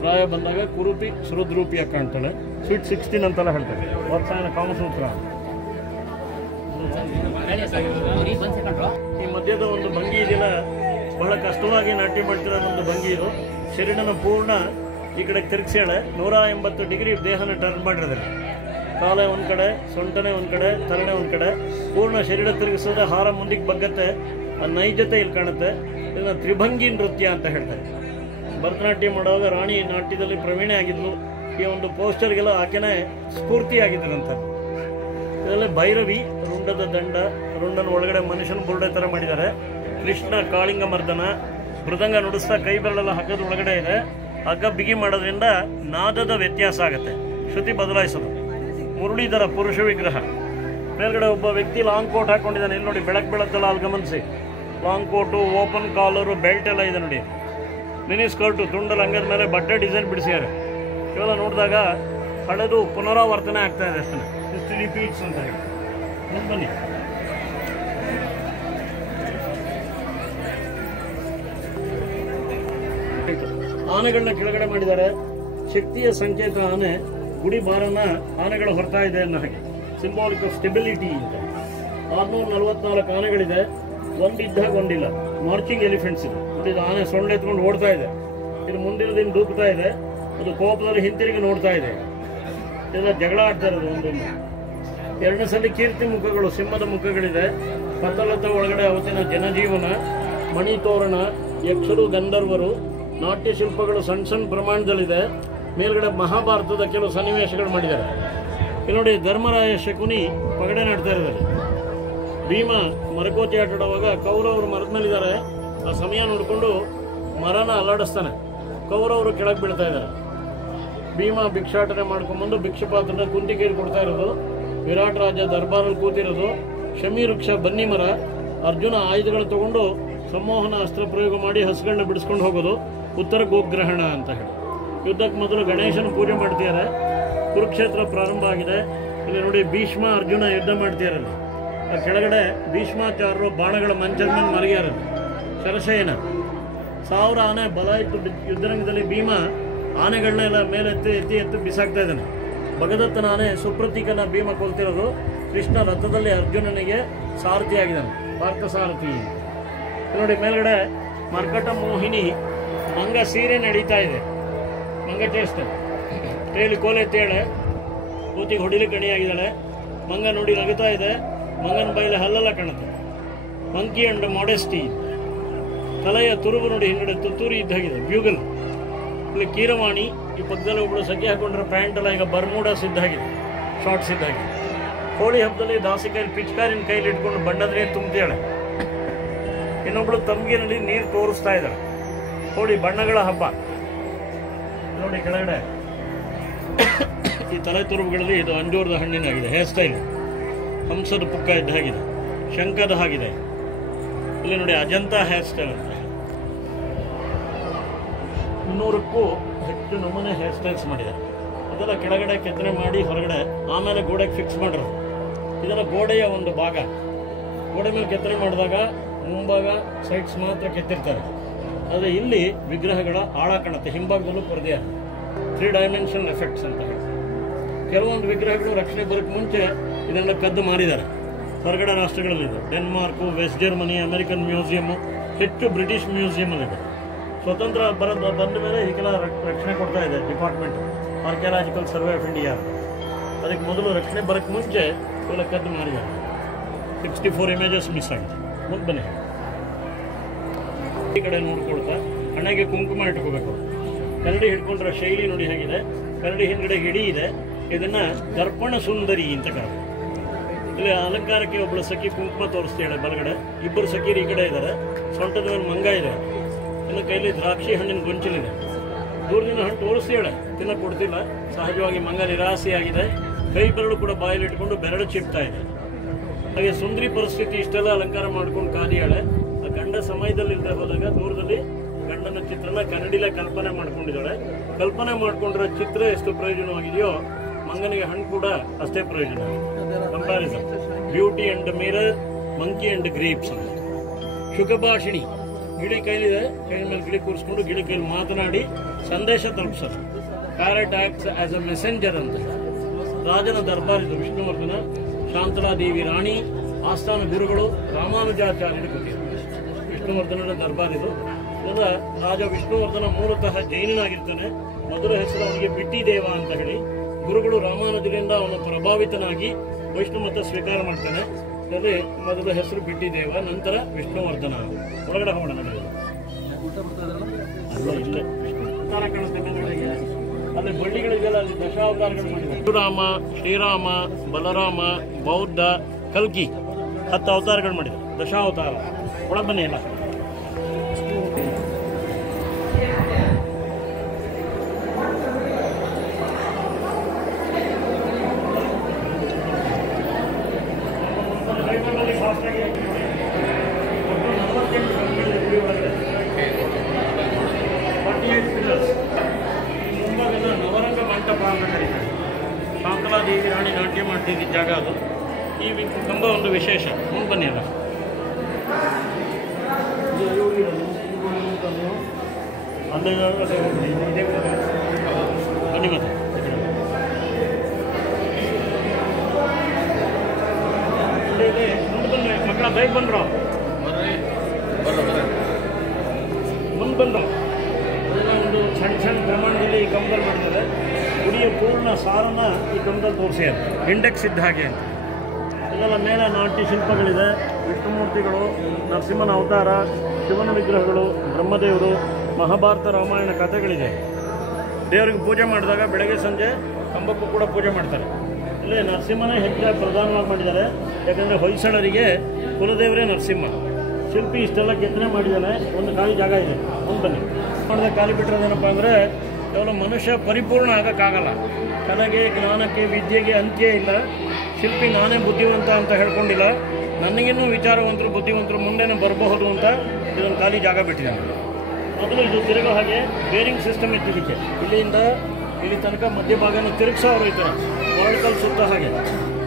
ಪ್ರಾಯ ಬಂದಾಗ ಕುರುಪಿ ಸುರುದ್ರೂಪಿಯಾಗಿ ಕಾಣ್ತಾಳೆ. ಸ್ವೀಟ್ 16 ಅಂತೆಲ್ಲ ಹೇಳ್ತಾರೆ. ವಾತ್ಸಾಯನ ಕಾಮಸೂತ್ರ. ಈ ಮಧ್ಯದ ಒಂದು ಭಂಗಿ ಇದೆಯಲ್ಲ, ಬಹಳ ಕಷ್ಟವಾಗಿ ನಾಟ್ಯ ಮಾಡ್ತಿರೋ ಒಂದು ಭಂಗಿ ಇದು. ಶರೀರನ ಪೂರ್ಣ ಈ ಕಡೆ ತಿರುಗಿಸ್ಯಾಳೆ. 180 ಡಿಗ್ರಿ ದೇಹನ ಟರ್ನ್ ಮಾಡಿರೋದಿಲ್ಲ. ಕಾಲ ಒಂದು ಕಡೆ, ಸೊಂಟನೆ ಒಂದು ಕಡೆ, ತರಣೆ ಒಂದು ಕಡೆ, ಪೂರ್ಣ ಶರೀರ ತಿರುಗಿಸೋದೆ. ಹಾರ ಮುಂದಕ್ಕೆ ಬಗ್ಗತ್ತೆ. ಆ ನೈಜತೆ ಇಲ್ಲಿ ಕಾಣುತ್ತೆ. ಇದನ್ನು ತ್ರಿಭಂಗಿ ನೃತ್ಯ ಅಂತ ಹೇಳ್ತಾರೆ. ಭರತನಾಟ್ಯ ಮಾಡುವಾಗ ರಾಣಿ ನಾಟ್ಯದಲ್ಲಿ ಪ್ರವೀಣೆ ಆಗಿದ್ಲು. ಈ ಒಂದು ಪೋಸ್ಟರ್ಗೆಲ್ಲ ಆಕೆನೇ ಸ್ಫೂರ್ತಿಯಾಗಿದ್ದರಂತ. ಇದರಲ್ಲಿ ಭೈರವಿ, ರುಂಡದ ದಂಡ, ರುಂಡನ ಒಳಗಡೆ ಮನುಷ್ಯನ ಬುರುಡೆ ಥರ ಮಾಡಿದ್ದಾರೆ. ಕೃಷ್ಣ ಕಾಳಿಂಗ ಮರ್ದನ, ಮೃದಂಗ ನುಡಿಸ್ತಾ ಕೈ ಬೆರಳೆಲ್ಲ ಹಗ್ಗದ ಒಳಗಡೆ ಇದೆ. ಹಗ್ಗ ಬಿಗಿ ಮಾಡೋದ್ರಿಂದ ನಾದದ ವ್ಯತ್ಯಾಸ ಆಗುತ್ತೆ, ಶ್ರುತಿ ಬದಲಾಯಿಸೋದು. ಮುರುಳಿಧರ ಪುರುಷ ವಿಗ್ರಹ. ಮೇಲ್ಗಡೆ ಒಬ್ಬ ವ್ಯಕ್ತಿ ಲಾಂಗ್ ಕೋಟ್ ಹಾಕೊಂಡಿದ್ದಾನೆ. ಇಲ್ಲಿ ನೋಡಿ, ಬೆಳಕು ಬೀಳತ್ತಲ್ಲ, ಅಲ್ಲಿ ಗಮನಿಸಿ. Long coat, open collar, belt ಎಲ್ಲ ಇದೆ ನೋಡಿ. ಮಿನಿ ಸ್ಕರ್ಟು, ತುಂಡ ಲಂಗದ ಮೇಲೆ ಬಟ್ಟೆ ಡಿಸೈನ್ ಬಿಡಿಸಿದ್ದಾರೆ. ಇವೆಲ್ಲ ನೋಡಿದಾಗ ಹಳೆದು ಪುನರಾವರ್ತನೆ ಆಗ್ತಾ ಇದೆ ಅಷ್ಟೇ. ಹಿಸ್ಟ್ರಿ ರಿಪೀಟ್ಸ್ ಅಂತ ಹೇಳಿ. ಬನ್ನಿ. ಆನೆಗಳನ್ನ ಕೆಳಗಡೆ ಮಾಡಿದ್ದಾರೆ. ಶಕ್ತಿಯ ಸಂಕೇತ ಆನೆ. ಗುಡಿ ಬಾರನ್ನ ಆನೆಗಳು ಹೊರತಾ ಇದೆ ಅನ್ನೋ ಹಾಗೆ, ಸಿಂಬಾಲಿಕ್ ಆಫ್ ಸ್ಟೆಬಿಲಿಟಿ ಅಂತ. 644 ಆನೆಗಳಿದೆ. ಒಂದಿದ್ದಾಗ ಒಂದಿಲ್ಲ. ಮಾರ್ಚಿಂಗ್ ಎಲಿಫೆಂಟ್ಸ್ ಇದು. ಇದು ಆನೆ ಸೊಳ್ಳೆ ಎತ್ಕೊಂಡು ಓಡ್ತಾ ಇದೆ. ಇದು ಮುಂದಿನದಿಂದ ದೂಕ್ತಾ ಇದೆ. ಅದು ಕೋಪದಲ್ಲಿ ಹಿಂತಿರುಗಿ ನೋಡ್ತಾ ಇದೆ. ಇದೆಲ್ಲ ಜಗಳ ಆಡ್ತಾ ಇರೋದು ಒಂದೊಂದು. ಎರಡನೇ ಸಲ ಕೀರ್ತಿ ಮುಖಗಳು, ಸಿಂಹದ ಮುಖಗಳಿದೆ. ಪತ್ತಲತ್ತ ಒಳಗಡೆ ಅವತ್ತಿನ ಜನಜೀವನ, ಮಣಿ ತೋರಣ, ಯಕ್ಷರು, ಗಂಧರ್ವರು, ನಾಟ್ಯ ಶಿಲ್ಪಗಳು ಸಣ್ಣ ಸಣ್ಣ ಪ್ರಮಾಣದಲ್ಲಿದೆ. ಮೇಲ್ಗಡೆ ಮಹಾಭಾರತದ ಕೆಲವು ಸನ್ನಿವೇಶಗಳು ಮಾಡಿದ್ದಾರೆ. ಇಲ್ಲಿ ನೋಡಿ ಧರ್ಮರಾಯ ಶಕುನಿ ಪಗಡೆ ನಡ್ತಾ ಇದ್ದಾರೆ. ಭೀಮ ಮರಕೋತಿ ಆಟಾಡುವಾಗ ಕೌರವರು ಮರದ ಮೇಲಿದ್ದಾರೆ. ಆ ಸಮಯ ನೋಡಿಕೊಂಡು ಮರನ ಅಲ್ಲಾಡಿಸ್ತಾನೆ. ಕೌರವರು ಕೆಳಗೆ ಬೀಳ್ತಾ ಇದ್ದಾರೆ. ಭೀಮ ಭಿಕ್ಷಾಟನೆ ಮಾಡ್ಕೊಂಡ್ಬಂದು ಭಿಕ್ಷಪಾತ್ರನ ಕುಂತಿಗೇರಿ ಕೊಡ್ತಾ ಇರೋದು. ವಿರಾಟ್ ರಾಜ ದರ್ಬಾರಲ್ಲಿ ಕೂತಿರೋದು. ಶಮಿ ವೃಕ್ಷ ಬನ್ನಿ ಮರ. ಅರ್ಜುನ ಆಯುಧಗಳು ತಗೊಂಡು ಸಂಮೋಹನ ಅಸ್ತ್ರ ಪ್ರಯೋಗ ಮಾಡಿ ಹಸುಗಳನ್ನ ಬಿಡಿಸ್ಕೊಂಡು ಹೋಗೋದು. ಉತ್ತರ ಗೋಗ್ರಹಣ ಅಂತ ಹೇಳಿ ಯುದ್ಧಕ್ಕೆ ಮೊದಲು ಗಣೇಶನ ಪೂಜೆ ಮಾಡ್ತಿದ್ದಾರೆ. ಕುರುಕ್ಷೇತ್ರ ಪ್ರಾರಂಭ ಆಗಿದೆ. ಇಲ್ಲಿ ನೋಡಿ ಭೀಷ್ಮ ಅರ್ಜುನ ಯುದ್ಧ ಮಾಡ್ತಿದ್ದಾರೆ. ಆ ಕೆಳಗಡೆ ಭೀಷ್ಮಾಚಾರ್ಯರು ಬಾಣಗಳ ಮಂಚದ ಮೇಲೆ ಮಲಗ್ಯಾರಲ್ಲಿ. ಶರಶಯನ 1000 ಆನೆ ಬಲ ಇತ್ತು ಯುದ್ಧರಂಗದಲ್ಲಿ. ಭೀಮ ಆನೆಗಳನ್ನೆಲ್ಲ ಮೇಲೆ ಎತ್ತಿ ಬಿಸಾಕ್ತಾ ಇದ್ದಾನೆ. ಭಗದತ್ತನ ಆನೆ ಸುಪ್ರತೀಕನ ಭೀಮ ಕೊಲ್ತಿರೋದು. ಕೃಷ್ಣ ರಥದಲ್ಲಿ ಅರ್ಜುನನಿಗೆ ಸಾರಥಿ ಆಗಿದ್ದಾನೆ, ಪಾರ್ಥ ಸಾರಥಿ. ನೋಡಿ ಮೇಲ್ಗಡೆ ಮರ್ಕಟ ಮೋಹಿನಿ ಮಂಗ ಸೀರೆ ನಡೀತಾ ಇದೆ. ಮಂಗ ಚೇಷ್ಟೆ ಕೈಯಲ್ಲಿ ಕೋಲೆ ಎತ್ತೇಳೆ, ಕೂತಿಗೆ ಹೊಡಿಲಿಕ್ಕೆ ಗಣಿಯಾಗಿದ್ದಾಳೆ. ಮಂಗ ನೋಡಿ ನಗುತ್ತಾ ಇದೆ. ಮಂಗನ ಬೈಲೆ ಹಲ್ಲೆಲ್ಲ ಕಾಣುತ್ತೆ. Monkey and modesty. ತಲೆಯ ತುರುಬು ನೋಡಿ ಹಿಂಗಡೆ ತುತ್ತೂರಿ ಇದ್ದಾಗಿದೆ. ಬ್ಯೂಗಲ್. ಇಲ್ಲಿ ಕೀರವಾಣಿ. ಈ ಪಕ್ಕದಲ್ಲಿ ಒಬ್ಬಳು ಸಗ್ಗಿ ಹಾಕೊಂಡ್ರೆ ಪ್ಯಾಂಟ್ ಎಲ್ಲ ಈಗ ಬರ್ಮೂಡಾಸ್ ಇದ್ದಾಗಿದೆ, ಶಾರ್ಟ್ಸ್ ಇದ್ದಾಗಿದೆ. ಹೋಳಿ ಹಬ್ಬದಲ್ಲಿ ದಾಸಿಕಾಯಿ ಪಿಚ್ಕಾರಿನ ಕೈಲಿ ಇಟ್ಕೊಂಡು ಬಣ್ಣದ ನೀರು ತುಂಬ್ತಾಳೆ. ಇನ್ನೊಬ್ಳು ತಂಗಿನಲ್ಲಿ ನೀರು ತೋರಿಸ್ತಾ ಇದ್ದಾಳೆ. ಹೋಳಿ ಬಣ್ಣಗಳ ಹಬ್ಬ. ನೋಡಿ ಕೆಳಗಡೆ ಈ ತಲೆ ತುರುಬುಗಳಲ್ಲಿ ಇದು ಅಂಜೂರದ ಹಣ್ಣಿನಾಗಿದೆ. ಹೇರ್ ಸ್ಟೈಲ್ ಹಂಸದ ಪುಕ್ಕ ಇದ್ದ ಹಾಗಿದೆ, ಶಂಕದ ಹಾಗಿದೆ. ಇಲ್ಲಿ ನೋಡಿ ಅಜಂತಾ ಹೇರ್ ಸ್ಟೈಲ್ ಅಂತ 200ಕ್ಕೂ ಹೆಚ್ಚು ನಮೂನೆ ಹೇರ್ ಸ್ಟೈಲ್ಸ್ ಮಾಡಿದ್ದಾರೆ. ಅದೆಲ್ಲ ಕೆಳಗಡೆ ಕೆತ್ತನೆ ಮಾಡಿ ಹೊರಗಡೆ ಆಮೇಲೆ ಗೋಡೆಗೆ ಫಿಕ್ಸ್ ಮಾಡಿರೋದು. ಇದರ ಗೋಡೆಯ ಒಂದು ಭಾಗ. ಗೋಡೆ ಮೇಲೆ ಕೆತ್ತನೆ ಮಾಡಿದಾಗ ಮುಂಭಾಗ ಸೈಡ್ಸ್ ಮಾತ್ರ ಕೆತ್ತಿರ್ತಾರೆ. ಆದರೆ ಇಲ್ಲಿ ವಿಗ್ರಹಗಳ ಆಳ ಕಾಣುತ್ತೆ. ಹಿಂಭಾಗದಲ್ಲೂ ಪರದೆ 3 ಡೈಮೆನ್ಷನ್ ಎಫೆಕ್ಟ್ಸ್ ಅಂತ ಹೇಳಿ. ಕೆಲವೊಂದು ವಿಗ್ರಹಗಳು ರಕ್ಷಣೆ ಬರೋಕ್ಕೆ ಮುಂಚೆ ಇದನ್ನು ಕದ್ದು ಮಾರಿದ್ದಾರೆ. ಹೊರಗಡೆ ರಾಷ್ಟ್ರಗಳಲ್ಲಿದೆ. Denmark, West Germany, American museum, ಹೆಚ್ಚು ಬ್ರಿಟಿಷ್ ಮ್ಯೂಸಿಯಮಲ್ಲಿದೆ. ಸ್ವತಂತ್ರ ಬಂದ ಮೇಲೆ ಇದಕ್ಕೆಲ್ಲ ರಕ್ಷಣೆ ಕೊಡ್ತಾ ಇದೆ department, Archaeological Survey of India. ಅದಕ್ಕೆ ಮೊದಲು ರಕ್ಷಣೆ ಬರೋಕ್ಕೆ ಮುಂಚೆ ಇವೆಲ್ಲ ಕದ್ದು ಮಾರಿದ್ದಾರೆ. 64 ಇಮೇಜಸ್ ಮಿಸ್ ಆಗಿದೆ. ಮುಂದೆ ಬನ್ನಿ. ಈ ಕಡೆ ನೋಡ್ಕೊಳ್ತಾ ಹಣೆಗೆ ಕುಂಕುಮ ಇಟ್ಕೋಬೇಕು. ಕರಡಿ ಹಿಡ್ಕೊಂಡ್ರೆ ಶೈಲಿ ನೋಡಿ ಹೇಗಿದೆ. ಕರಡಿ ಹಿಂದ್ಗಡೆ ಹಿಡಿ ಇದೆ. ಇದನ್ನ ದರ್ಪಣ ಸುಂದರಿ ಅಂತ ಕರೆದು. ಇಲ್ಲಿ ಅಲಂಕಾರಕ್ಕೆ ಒಬ್ಬಳು ಸಖಿ ಕುಂಕುಮ ತೋರಿಸ್ತಾಳೆ ಬಲಗಡೆ. 2 ಸಖಿರು ಈ ಕಡೆ ಇದ್ದಾರೆ. ಸೊಂಟದ ಮೇಲೆ ಮಂಗ ಇದೆ. ಇನ್ನು ಕೈಲಿ ದ್ರಾಕ್ಷಿ ಹಣ್ಣಿನ ಗೊಂಚಲಿದೆ. ದೂರದಿಂದ ಹಣ್ಣು ತೋರಿಸ್ತಾಳೆ, ತಿನ್ನ ಕೊಡ್ತಿಲ್ಲ. ಸಹಜವಾಗಿ ಮಂಗ ನಿರಾಸೆಯಾಗಿದೆ. ಕೈ ಬೆರಳು ಕೂಡ ಬಾಯಲ್ಲಿ ಇಟ್ಕೊಂಡು ಬೆರಳು ಚಿಪ್ತಾ ಇದೆ. ಹಾಗೆ ಸುಂದರಿ ಪರಿಸ್ಥಿತಿ ಇಷ್ಟೆಲ್ಲ ಅಲಂಕಾರ ಮಾಡ್ಕೊಂಡು ಕಾದಿಯಾಳೆ. ಆ ಗಂಡ ಸಮಯದಲ್ಲಿ ಇಲ್ಲದೆ ಹೋದಾಗ ದೂರದಲ್ಲಿ ಗಂಡನ ಚಿತ್ರನ ಕನ್ನಡಿಲೇ ಕಲ್ಪನೆ ಮಾಡ್ಕೊಂಡಿದ್ದಾಳೆ. ಕಲ್ಪನೆ ಮಾಡ್ಕೊಂಡ್ರೆ ಚಿತ್ರ ಎಷ್ಟು ಪ್ರಯೋಜನವಾಗಿದೆಯೋ ಮಂಗನಿಗೆ ಹಣ್ಣು ಕೂಡ ಅಷ್ಟೇ ಪ್ರಯೋಜನ. Comparison. Beauty and mirror, monkey and grapes. ಶುಕಭಾಷಿಣಿ. ಗಿಳಿ ಕೈಲಿದೆ. ಕೈ ಮೇಲೆ ಗಿಳಿ ಕೂರಿಸ್ಕೊಂಡು ಗಿಳಿ ಕೈಲಿ ಮಾತನಾಡಿ ಸಂದೇಶ ತಲುಪಿಸೋದು. Parrot acts as a messenger ಅಂತ. ರಾಜನ ದರ್ಬಾರ್ ಇದು. ವಿಷ್ಣುವರ್ಧನ, ಶಾಂತಲಾದೇವಿ ರಾಣಿ, ಆಸ್ಥಾನ ಗುರುಗಳು ರಾಮಾನುಜಾಚಾರ್ಯರು ಕೊಟ್ಟಿದ್ದಾರೆ. ವಿಷ್ಣುವರ್ಧನನ ದರ್ಬಾರ್ ಇದು. ಇದರ ರಾಜ ವಿಷ್ಣುವರ್ಧನ ಮೂಲತಃ ಜೈನನಾಗಿರ್ತಾನೆ. ಮೊದಲ ಹೆಸರು ಅವನಿಗೆ ಬಿಟ್ಟಿದೇವ ಅಂತ ಹೇಳಿ. ಗುರುಗಳು ರಾಮಾನುಜರಿಂದ ಅವನು ಪ್ರಭಾವಿತನಾಗಿ ವೈಷ್ಣವ ಮತ ಸ್ವೀಕಾರ ಮಾಡ್ತಾನೆ. ಅದರಲ್ಲಿ ಮೊದಲ ಹೆಸರು ಬಿಟ್ಟಿದೇವ, ನಂತರ ವಿಷ್ಣುವರ್ಧನ. ಒಳಗಡೆ ಹೋಗೋಣ. ಇಷ್ಟೇ ಅಲ್ಲಿ ಬಳ್ಳಿಗಳಿಗೆಲ್ಲ ಅಲ್ಲಿ ದಶಾವತಾರಗಳು ಮಾಡಿದ್ದಾರೆ. ರಾಮ, ಶ್ರೀರಾಮ, ಬಲರಾಮ, ಬೌದ್ಧ, ಕಲ್ಕಿ 10 ಅವತಾರಗಳು ಮಾಡಿದ್ದಾರೆ. ದಶಾವತಾರ. ಒಳಗೆ ಬನ್ನಿ ಎಲ್ಲ. ನವರಂಗ ಮಂಟಪ ಅಂತ ಕರೀತಾರೆ. ಶಾಂತಲಾದೇವಿ ರಾಣಿ ನಾಟ್ಯ ಮಾಡ್ತಿದ್ದ ಜಾಗ ಅದು. ಈ ಕಂಬ ಒಂದು ವಿಶೇಷ. ಮುಂದೆ ಬನ್ನಿ ಅಲ್ಲ. ಅಲ್ಲೇ ಬನ್ನಿ ಮತ್ತೆ. ಮುಂದೆ ಬನ್ನಿ ಮಕ್ಕಳ. ಬೇಗ ಬಂದ್ರು, ಮುಂದೆ ಬಂದ್ರು. ಅದೆಲ್ಲ ಒಂದು ಸಣ್ಣ ಪ್ರಮಾಣದಲ್ಲಿ ಈ ಕಂಬದಲ್ಲಿ ಮಾಡಿದ್ದಾರೆ. ಗುಡಿಯ ಪೂರ್ಣ ಸಾರನ ಈ ಕಂಬದಲ್ಲಿ ತೋರಿಸಿದ್ದಾರೆ. ಇಂಡೆಕ್ಸ್ ಇದ್ದ ಹಾಗೆ ಅಂತ. ಇದೆಲ್ಲ ಮೇಲೆ ನಾಟ್ಯ ಶಿಲ್ಪಗಳಿದೆ. ವಿಷ್ಣುಮೂರ್ತಿಗಳು, ನರಸಿಂಹನ ಅವತಾರ, ಶಿವನ ವಿಗ್ರಹಗಳು, ಬ್ರಹ್ಮದೇವರು, ಮಹಾಭಾರತ ರಾಮಾಯಣ ಕಥೆಗಳಿದೆ. ದೇವರಿಗೆ ಪೂಜೆ ಮಾಡಿದಾಗ ಬೆಳಗ್ಗೆ ಸಂಜೆ ಕಂಬಕ್ಕೂ ಕೂಡ ಪೂಜೆ ಮಾಡ್ತಾರೆ. ಇಲ್ಲೇ ನರಸಿಂಹನೇ ಹೆಚ್ಚಾಗಿ ಪ್ರಧಾನವಾಗಿ ಮಾಡಿದ್ದಾರೆ. ಯಾಕಂದರೆ ಹೊಯ್ಸಳರಿಗೆ ಕುಲದೇವರೇ ನರಸಿಂಹ. ಶಿಲ್ಪಿ ಇಷ್ಟೆಲ್ಲ ಕೆತ್ತನೆ ಮಾಡಿದ್ದಾನೆ. ಒಂದು ಖಾಲಿ ಜಾಗ ಇದೆ, ಒಂದು ಬನ್ನಿ. ಮಾಡಿದ ಖಾಲಿ ಬಿಟ್ಟಿರೋದೇನಪ್ಪ ಅಂದರೆ ಕೇವಲ ಮನುಷ್ಯ ಪರಿಪೂರ್ಣ ಆಗೋಕ್ಕಾಗಲ್ಲ. ಕಲೆಗೆ, ಜ್ಞಾನಕ್ಕೆ, ವಿದ್ಯೆಗೆ ಅಂತ್ಯ ಇಲ್ಲ. ಶಿಲ್ಪಿ ನಾನೇ ಬುದ್ಧಿವಂತ ಅಂತ ಹೇಳ್ಕೊಂಡಿಲ್ಲ, ನನಗಿನ್ನೂ ವಿಚಾರವಂತರು, ಬುದ್ಧಿವಂತರು ಮುಂದೆನೇ ಬರಬಹುದು ಅಂತ ಇದೊಂದು ಖಾಲಿ ಜಾಗ ಬಿಟ್ಟಿದ್ದಾನೆ. ಮೊದಲು ಇದು ತಿರುಗೋ ಹಾಗೆ ಬೇರಿಂಗ್ ಸಿಸ್ಟಮ್ ಇತ್ತು ಇದಕ್ಕೆ. ಇಲ್ಲಿಂದ ಇಲ್ಲಿ ತನಕ ಮಧ್ಯಭಾಗನ ತಿರುಗಿಸೋರು ಇದ್ದಾರೆ, ವರ್ಲ್ಕಲ್ ಸುತ್ತ ಹಾಗೆ.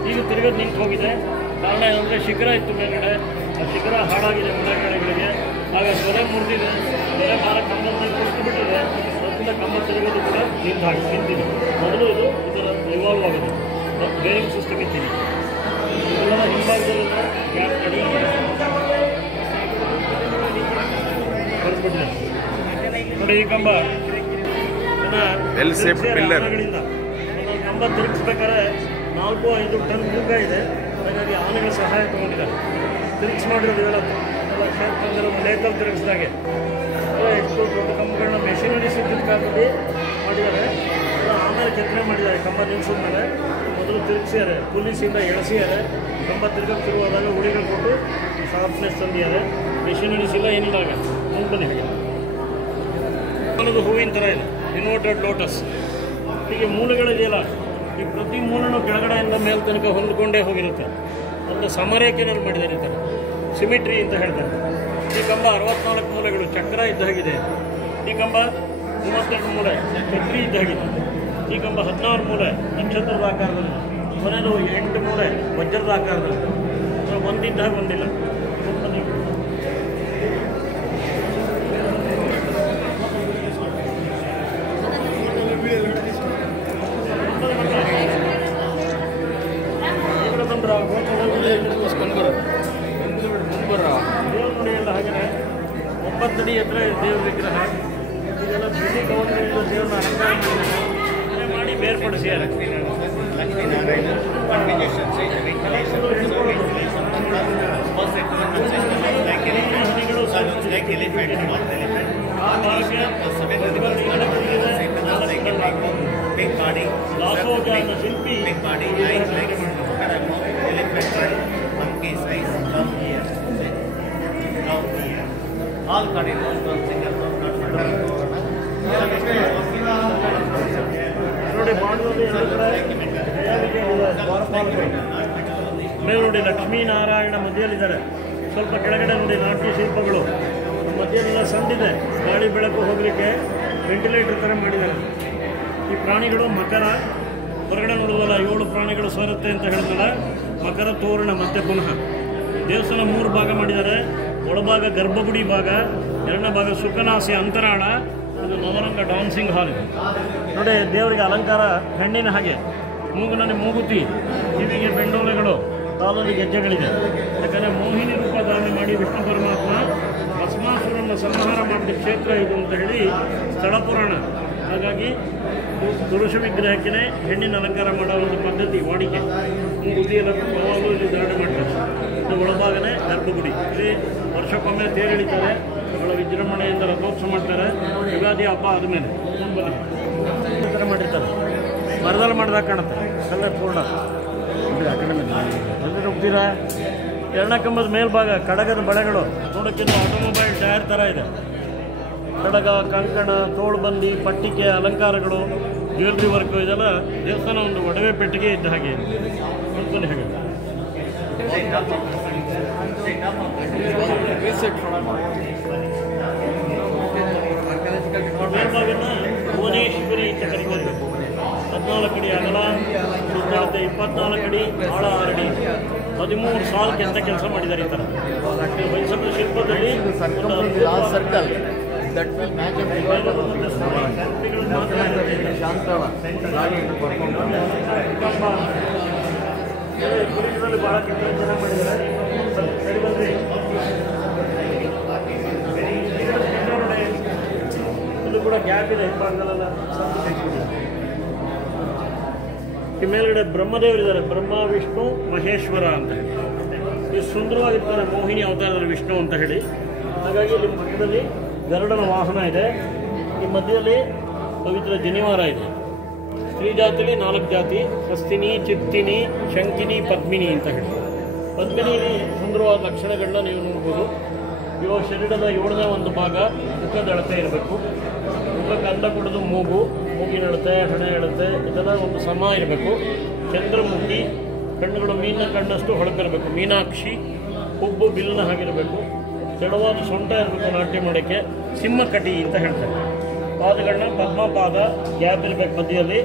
ಈಗ ತಿರುಗೋದು ನಿಂತು ಹೋಗಿದೆ. ಕಾರಣ ಏನಂದರೆ ಶಿಖರ ಇತ್ತು ಮೇಲ್ಗಡೆ, ಆ ಶಿಖರ ಹಾಳಾಗಿದೆ ಮಳೆಗಳಿಗೆ. ಆಗ ತೊಲೆ ಮುರಿದಿದೆ, ತೊಲೆ ಮಾರ ಕಂಬದ ಮೇಲೆ ಕುಸಿದುಬಿಟ್ಟಿದೆ. ಅದರಿಂದ ಕಂಬ ತಿರುಗೋದು ಕೂಡ ನಿಂತಿದೆ. ಮೊದಲು ಇದರ ರಿವಾಲ್ವ್ ಆಗಿದೆ, ಬೇರಿಂಗ್ ಸಿಸ್ಟಮ್ ಇತ್ತು. ಇದೆಲ್ಲ ಹಿಂಭಾಗದಲ್ಲಿಂದ ಗ್ಯಾಪ್ ಕಡಿ ಬಂದ್ಬಿಟ್ಟಿದೆ ನೋಡಿ. ಈ ಕಂಬ ಆನೆಗಳಿಂದ ಒಂದೊಂದು ಕಂಬ ತಿರುಗಿಸ್ಬೇಕಾದ್ರೆ 4-5 ಟನ್ ತೂಕ ಇದೆ. ಹಾಗಾಗಿ ಆನೆಗಳ ಸಹಾಯ ತೊಗೊಂಡಿದ್ದಾರೆ. ತಿರುಗಿಸಿ ಮಾಡಿರೋದು ಇವೆಲ್ಲ ಕ್ಷೇತ್ರದಲ್ಲಿ ಲೇಕಲ್ಲಿ ತಿರುಗಿಸಿದಾಗೆ ಎಷ್ಟು ದೊಡ್ಡ ಕಂಬಗಳನ್ನ ಮೆಷಿನರಿ ಸಿಕ್ಕಿದ್ಕಾಗಿ ಮಾಡಿದ್ದಾರೆ. ಆಮೇಲೆ ಕೆತ್ತನೆ ಮಾಡಿದ್ದಾರೆ. ಕಂಬ ನಿಲ್ಸಿದ ಮೇಲೆ ಮೊದಲು ತಿರುಗಿಸಿದ್ದಾರೆ, ಪೊಲೀಸಿಂದ ಎಳೆಸಿದ್ದಾರೆ. ಕಂಬ ತಿರುಗಕ್ಕೆ ಶುರುವಾದಾಗ ಉಳಿಗಳು ಕೊಟ್ಟು ಶಾರ್ಪ್ನೆಸ್ ತಂದಿದ್ದಾರೆ. ಮೆಷಿನರೀಸ್ ಇಲ್ಲ, ಏನಿಲ್ಲ. ಆಗ ಮುಂದೆ ಬನ್ನಿ. ಹಾಗೆ ಅನ್ನೋದು ಹೂವಿನ ಥರ ಇದೆ, ಇನ್ವರ್ಟೆಡ್ ಲೋಟಸ್. ಹೀಗೆ ಮೂಲಗಳಿದೆಯಲ್ಲ, ಈ ಪ್ರತಿ ಮೂಲನೂ ಕೆಳಗಡೆಯಿಂದ ಮೇಲ್ ತನಕ ಹೊಂದ್ಕೊಂಡೇ ಹೋಗಿರುತ್ತೆ. ಒಂದು ಸಮರೇಖೆನಲ್ಲಿ ಮಾಡಿದ್ದಾರೆ. ಈ ಥರ ಸಿಮಿಟ್ರಿ ಅಂತ ಹೇಳ್ತಾರೆ. ಈ ಕಂಬ 64 ಮೂಲೆಗಳು ಚಕ್ರ ಇದ್ದಾಗಿದೆ. ಈ ಕಂಬ 32 ಮೂಲೆ ಛತ್ರಿ ಇದ್ದಾಗಿದೆ. ಈ ಕಂಬ 16 ಮೂಲೆ ನಕ್ಷತ್ರದ ಆಕಾರದಲ್ಲಿ. ಕೊನೆಯದು 8 ಮೂಲೆ ವಜ್ರದ ಆಕಾರದಲ್ಲಿ. ಒಂದಿದ್ದಾಗ ಒಂದಿಲ್ಲ. ದೇವರುಗಳಿಗೆಲ್ಲ ಹಾಗೆಯೇ 9 ಅಡಿ ಎತ್ತರ ದೇವ್ರ ವಿಗ್ರಹ. ಇದೆಲ್ಲ ಬಿಳಿ ಕವಲುಗಳಿಂದ ದೇವ್ರನ್ನ ಅಲಂಕಾರ ಮಾಡಿ ಬೇರ್ಪಡಿಸಿದ್ದಾರೆ. ಶಿಲ್ಪಿ ನೋಡಿ ಮಾಡುವುದು ಮೇಲೆ ನೋಡಿ ಲಕ್ಷ್ಮೀನಾರಾಯಣ ಮಧ್ಯದಲ್ಲಿದ್ದಾರೆ. ಸ್ವಲ್ಪ ಕೆಳಗಡೆ ನೋಡಿ ನಾಟ್ಯ ಶಿಲ್ಪಗಳು. ಮಧ್ಯದೆಲ್ಲ ಸಂದಿದೆ, ಗಾಳಿ ಬೆಳಕು ಹೋಗಲಿಕ್ಕೆ ವೆಂಟಿಲೇಟರ್ ಥರ ಮಾಡಿದ್ದಾರೆ. ಈ ಪ್ರಾಣಿಗಳು ಮಕರ, ಹೊರಗಡೆ ನೋಡುವುದಲ್ಲ 7 ಪ್ರಾಣಿಗಳು ಸೇರುತ್ತೆ ಅಂತ ಹೇಳಿದ್ನಲ್ಲ, ಮಕರ ತೋರಣ. ಮತ್ತೆ ಪುನಃ ದೇವಸ್ಥಾನ 3 ಭಾಗ ಮಾಡಿದ್ದಾರೆ. ಒಳಭಾಗ ಗರ್ಭಗುಡಿ ಭಾಗ, ಎರಡನೇ ಭಾಗ ಸುಖನಾಸಿ ಅಂತರಾಳ, ಇದು ನವರಂಗ ಡಾನ್ಸಿಂಗ್ ಹಾಲ್. ಇದೆ ನೋಡಿ. ದೇವರಿಗೆ ಅಲಂಕಾರ ಹೆಣ್ಣಿನ ಹಾಗೆ. ಮೂಗಿನಲ್ಲಿ ಮೂಗುತಿ, ಕಿವಿಗೆ ಬೆಂಡೋಲೆಗಳು, ಕಾಲಲ್ಲಿ ಗೆಜ್ಜೆಗಳಿದೆ. ಯಾಕಂದರೆ ಮೋಹಿನಿ ರೂಪ ಧಾರಣೆ ಮಾಡಿ ವಿಷ್ಣು ಪರಮಾತ್ಮ ಭಸ್ಮಾಸುರನ್ನು ಸಂಹಾರ ಮಾಡಿದ ಕ್ಷೇತ್ರ ಇದು ಅಂತ ಹೇಳಿ ಸ್ಥಳ ಪುರಾಣ. ಹಾಗಾಗಿ ಪುರುಷ ವಿಗ್ರಹಕ್ಕೆ ಹೆಣ್ಣಿನ ಅಲಂಕಾರ ಮಾಡೋ ಒಂದು ಪದ್ಧತಿ, ವಾಡಿಕೆ. ಮೂಗುತಿ ಎಲ್ಲ ಯಾವಾಗಲೂ ಇಲ್ಲಿ ಧಾರಣೆ ಮಾಡ್ತಾರೆ. ಇದು ಒಳಭಾಗನೇ ಗರ್ಭಗುಡಿ. ಇಲ್ಲಿ ವರ್ಷಕ್ಕೊಮ್ಮೆ ತೇರು ಎಳಿತಾರೆ, ಬಹಳ ವಿಜೃಂಭಣೆಯಿಂದ ರಥೋತ್ಸವ ಮಾಡ್ತಾರೆ. ಯುಗಾದಿ ಹಬ್ಬ ಆದಮೇಲೆ ಈ ಥರ ಮಾಡಿರ್ತಾರೆ. ಮರದಲ್ಲಿ ಮಾಡಿದಾಗ ಕಾಣುತ್ತೆ, ಕಲ್ಲರ್ ಪೂರ್ಣ. ಎಲ್ಲರೂ ಹೋಗ್ತೀರಾ? ಎರಡನೇ ಕಂಬದ ಮೇಲ್ಭಾಗ ಕಡಗದ ಬಳೆಗಳು ನೋಡೋಕ್ಕಿಂತ ಆಟೋಮೊಬೈಲ್ ಟೈರ್ ಥರ ಇದೆ. ಕಡಗ, ಕಂಕಣ, ತೋಳ್ಬಂದಿ, ಪಟ್ಟಿಕೆ, ಅಲಂಕಾರಗಳು, ಜ್ಯುವೆಲ್ರಿ ವರ್ಕು, ಇದೆಲ್ಲ ದೇವಸ್ಥಾನ ಒಂದು ಒಡವೆ ಪೆಟ್ಟಿಗೆ ಇದ್ದ ಹಾಗೆ. ಸ್ವಲ್ಪ ಹೇಗೆ ಮೇಲ್ಭಾಗನ ಭುವನೇಶ್ವರಿ ಅಂತ ಕರೀತಾರೆ. 14 ಅಡಿ ಅಗಲ, ಸುತ್ತ 24 ಅಡಿ, ಆಳ 6 ಅಡಿ, 13 ಸಾಲ್ ಕೆತ್ತ ಕೆಲಸ ಮಾಡಿದ್ದಾರೆ. ಈ ಥರ ಹೊಯ್ಸಳ ಶಿಲ್ಪದಲ್ಲಿ ಸರ್ಕಲ್ ಗುರಿಗಳಲ್ಲಿ ಬಹಳ ಚೆನ್ನಾಗಿ ಮಾಡಿದ್ದಾರೆ. ಇದು ಕೂಡ ಗ್ಯಾಪ್ ಇದೆ ಹಿಂಭಾಗದಲ್ಲೆಲ್ಲ. ಈ ಮೇಲ್ಗಡೆ ಬ್ರಹ್ಮದೇವರಿದ್ದಾರೆ, ಬ್ರಹ್ಮ, ವಿಷ್ಣು, ಮಹೇಶ್ವರ ಅಂತ ಹೇಳಿ. ಇದು ಸುಂದರವಾಗಿರ್ತಾರೆ, ಮೋಹಿನಿ ಅವತಾರದಲ್ಲಿ ವಿಷ್ಣು ಅಂತ ಹೇಳಿ. ಹಾಗಾಗಿ ಇಲ್ಲಿ ಪಕ್ಕದಲ್ಲಿ ಗರುಡನ ವಾಹನ ಇದೆ. ಈ ಮಧ್ಯದಲ್ಲಿ ಪವಿತ್ರ ಜನಿವಾರ ಇದೆ. ಸ್ತ್ರೀ ಜಾತಿಲಿ 4 ಜಾತಿ: ಹಸ್ತಿನಿ, ಚಿತ್ತಿನಿ, ಶಂಕಿನಿ, ಪದ್ಮಿನಿ ಅಂತ ಹೇಳಿ. ಪದ್ಮಿನಿಯಲ್ಲಿ ಸುಂದರವಾದ ಲಕ್ಷಣಗಳನ್ನ ನೀವು ನೋಡ್ಬೋದು. ಇವಾಗ ಶರೀರದ 7ನೇ ಒಂದು ಭಾಗ ಮುಖದ ಅಳತೆ ಇರಬೇಕು. ಮುಖಕ್ಕೆ ಅಂಡ ಕೊಡೋದು ಮೂಗಿನ ಅಳತೆ, ಹಣೆ ಅಳತೆ ಇದೆಲ್ಲ ಒಂದು ಸಮ ಇರಬೇಕು. ಚಂದ್ರಮುಖಿ, ಕಣ್ಣುಗಳು ಮೀನಿನ ಕಣ್ಣಷ್ಟು ಹೊಳಪಿರಬೇಕು. ಮೀನಾಕ್ಷಿ, ಹುಬ್ಬು ಬಿಲ್ಲಿನ ಹಾಗಿರಬೇಕು. ತೆಳುವಾದ ಸೊಂಟ ಇರಬೇಕು ನಾಟ್ಯ ಮಾಡೋಕ್ಕೆ. ಸಿಂಹಕಟಿ ಅಂತ ಹೇಳ್ತಾರೆ. ಪಾದಗಳನ್ನ ಪದ್ಮಪಾದ, ಗ್ಯಾಪ್ ಇರಬೇಕು ಮಧ್ಯದಲ್ಲಿ.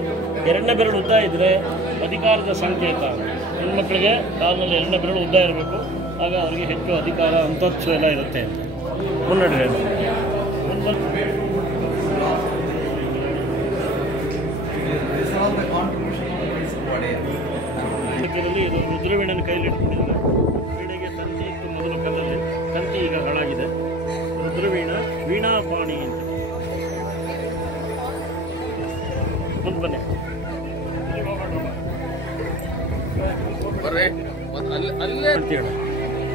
2ನೇ ಬೆರಳು ಉದ್ದ ಇದ್ದರೆ ಅಧಿಕಾರದ ಸಂಕೇತ. ಹೆಣ್ಮಕ್ಳಿಗೆ ಕಾಲಿನಲ್ಲಿ 2ನೇ ಬೆರಳು ಉದ್ದ ಇರಬೇಕು, ಆಗ ಅವರಿಗೆ ಹೆಚ್ಚು ಅಧಿಕಾರ, ಅಂತಸ್ತು ಎಲ್ಲ ಇರುತ್ತೆ ಅಂತ. ಮುನ್ನಡೆ ಇದು ರುದ್ರವೀಣನ ಕೈಲಿ ಇಟ್ಕೊಂಡಿದ್ದಾರೆ. ವೀಣೆಗೆ ತಂತಿ ಇತ್ತು ಮೊದಲು ಕಲ್ಲಲ್ಲಿ, ತಂತಿ ಈಗ ಹಾಳಾಗಿದೆ. ರುದ್ರವೀಣ, ವೀಣಾಪಾಣಿ ಅಂತ. ಮುಂದೆ ಬನ್ನಿ.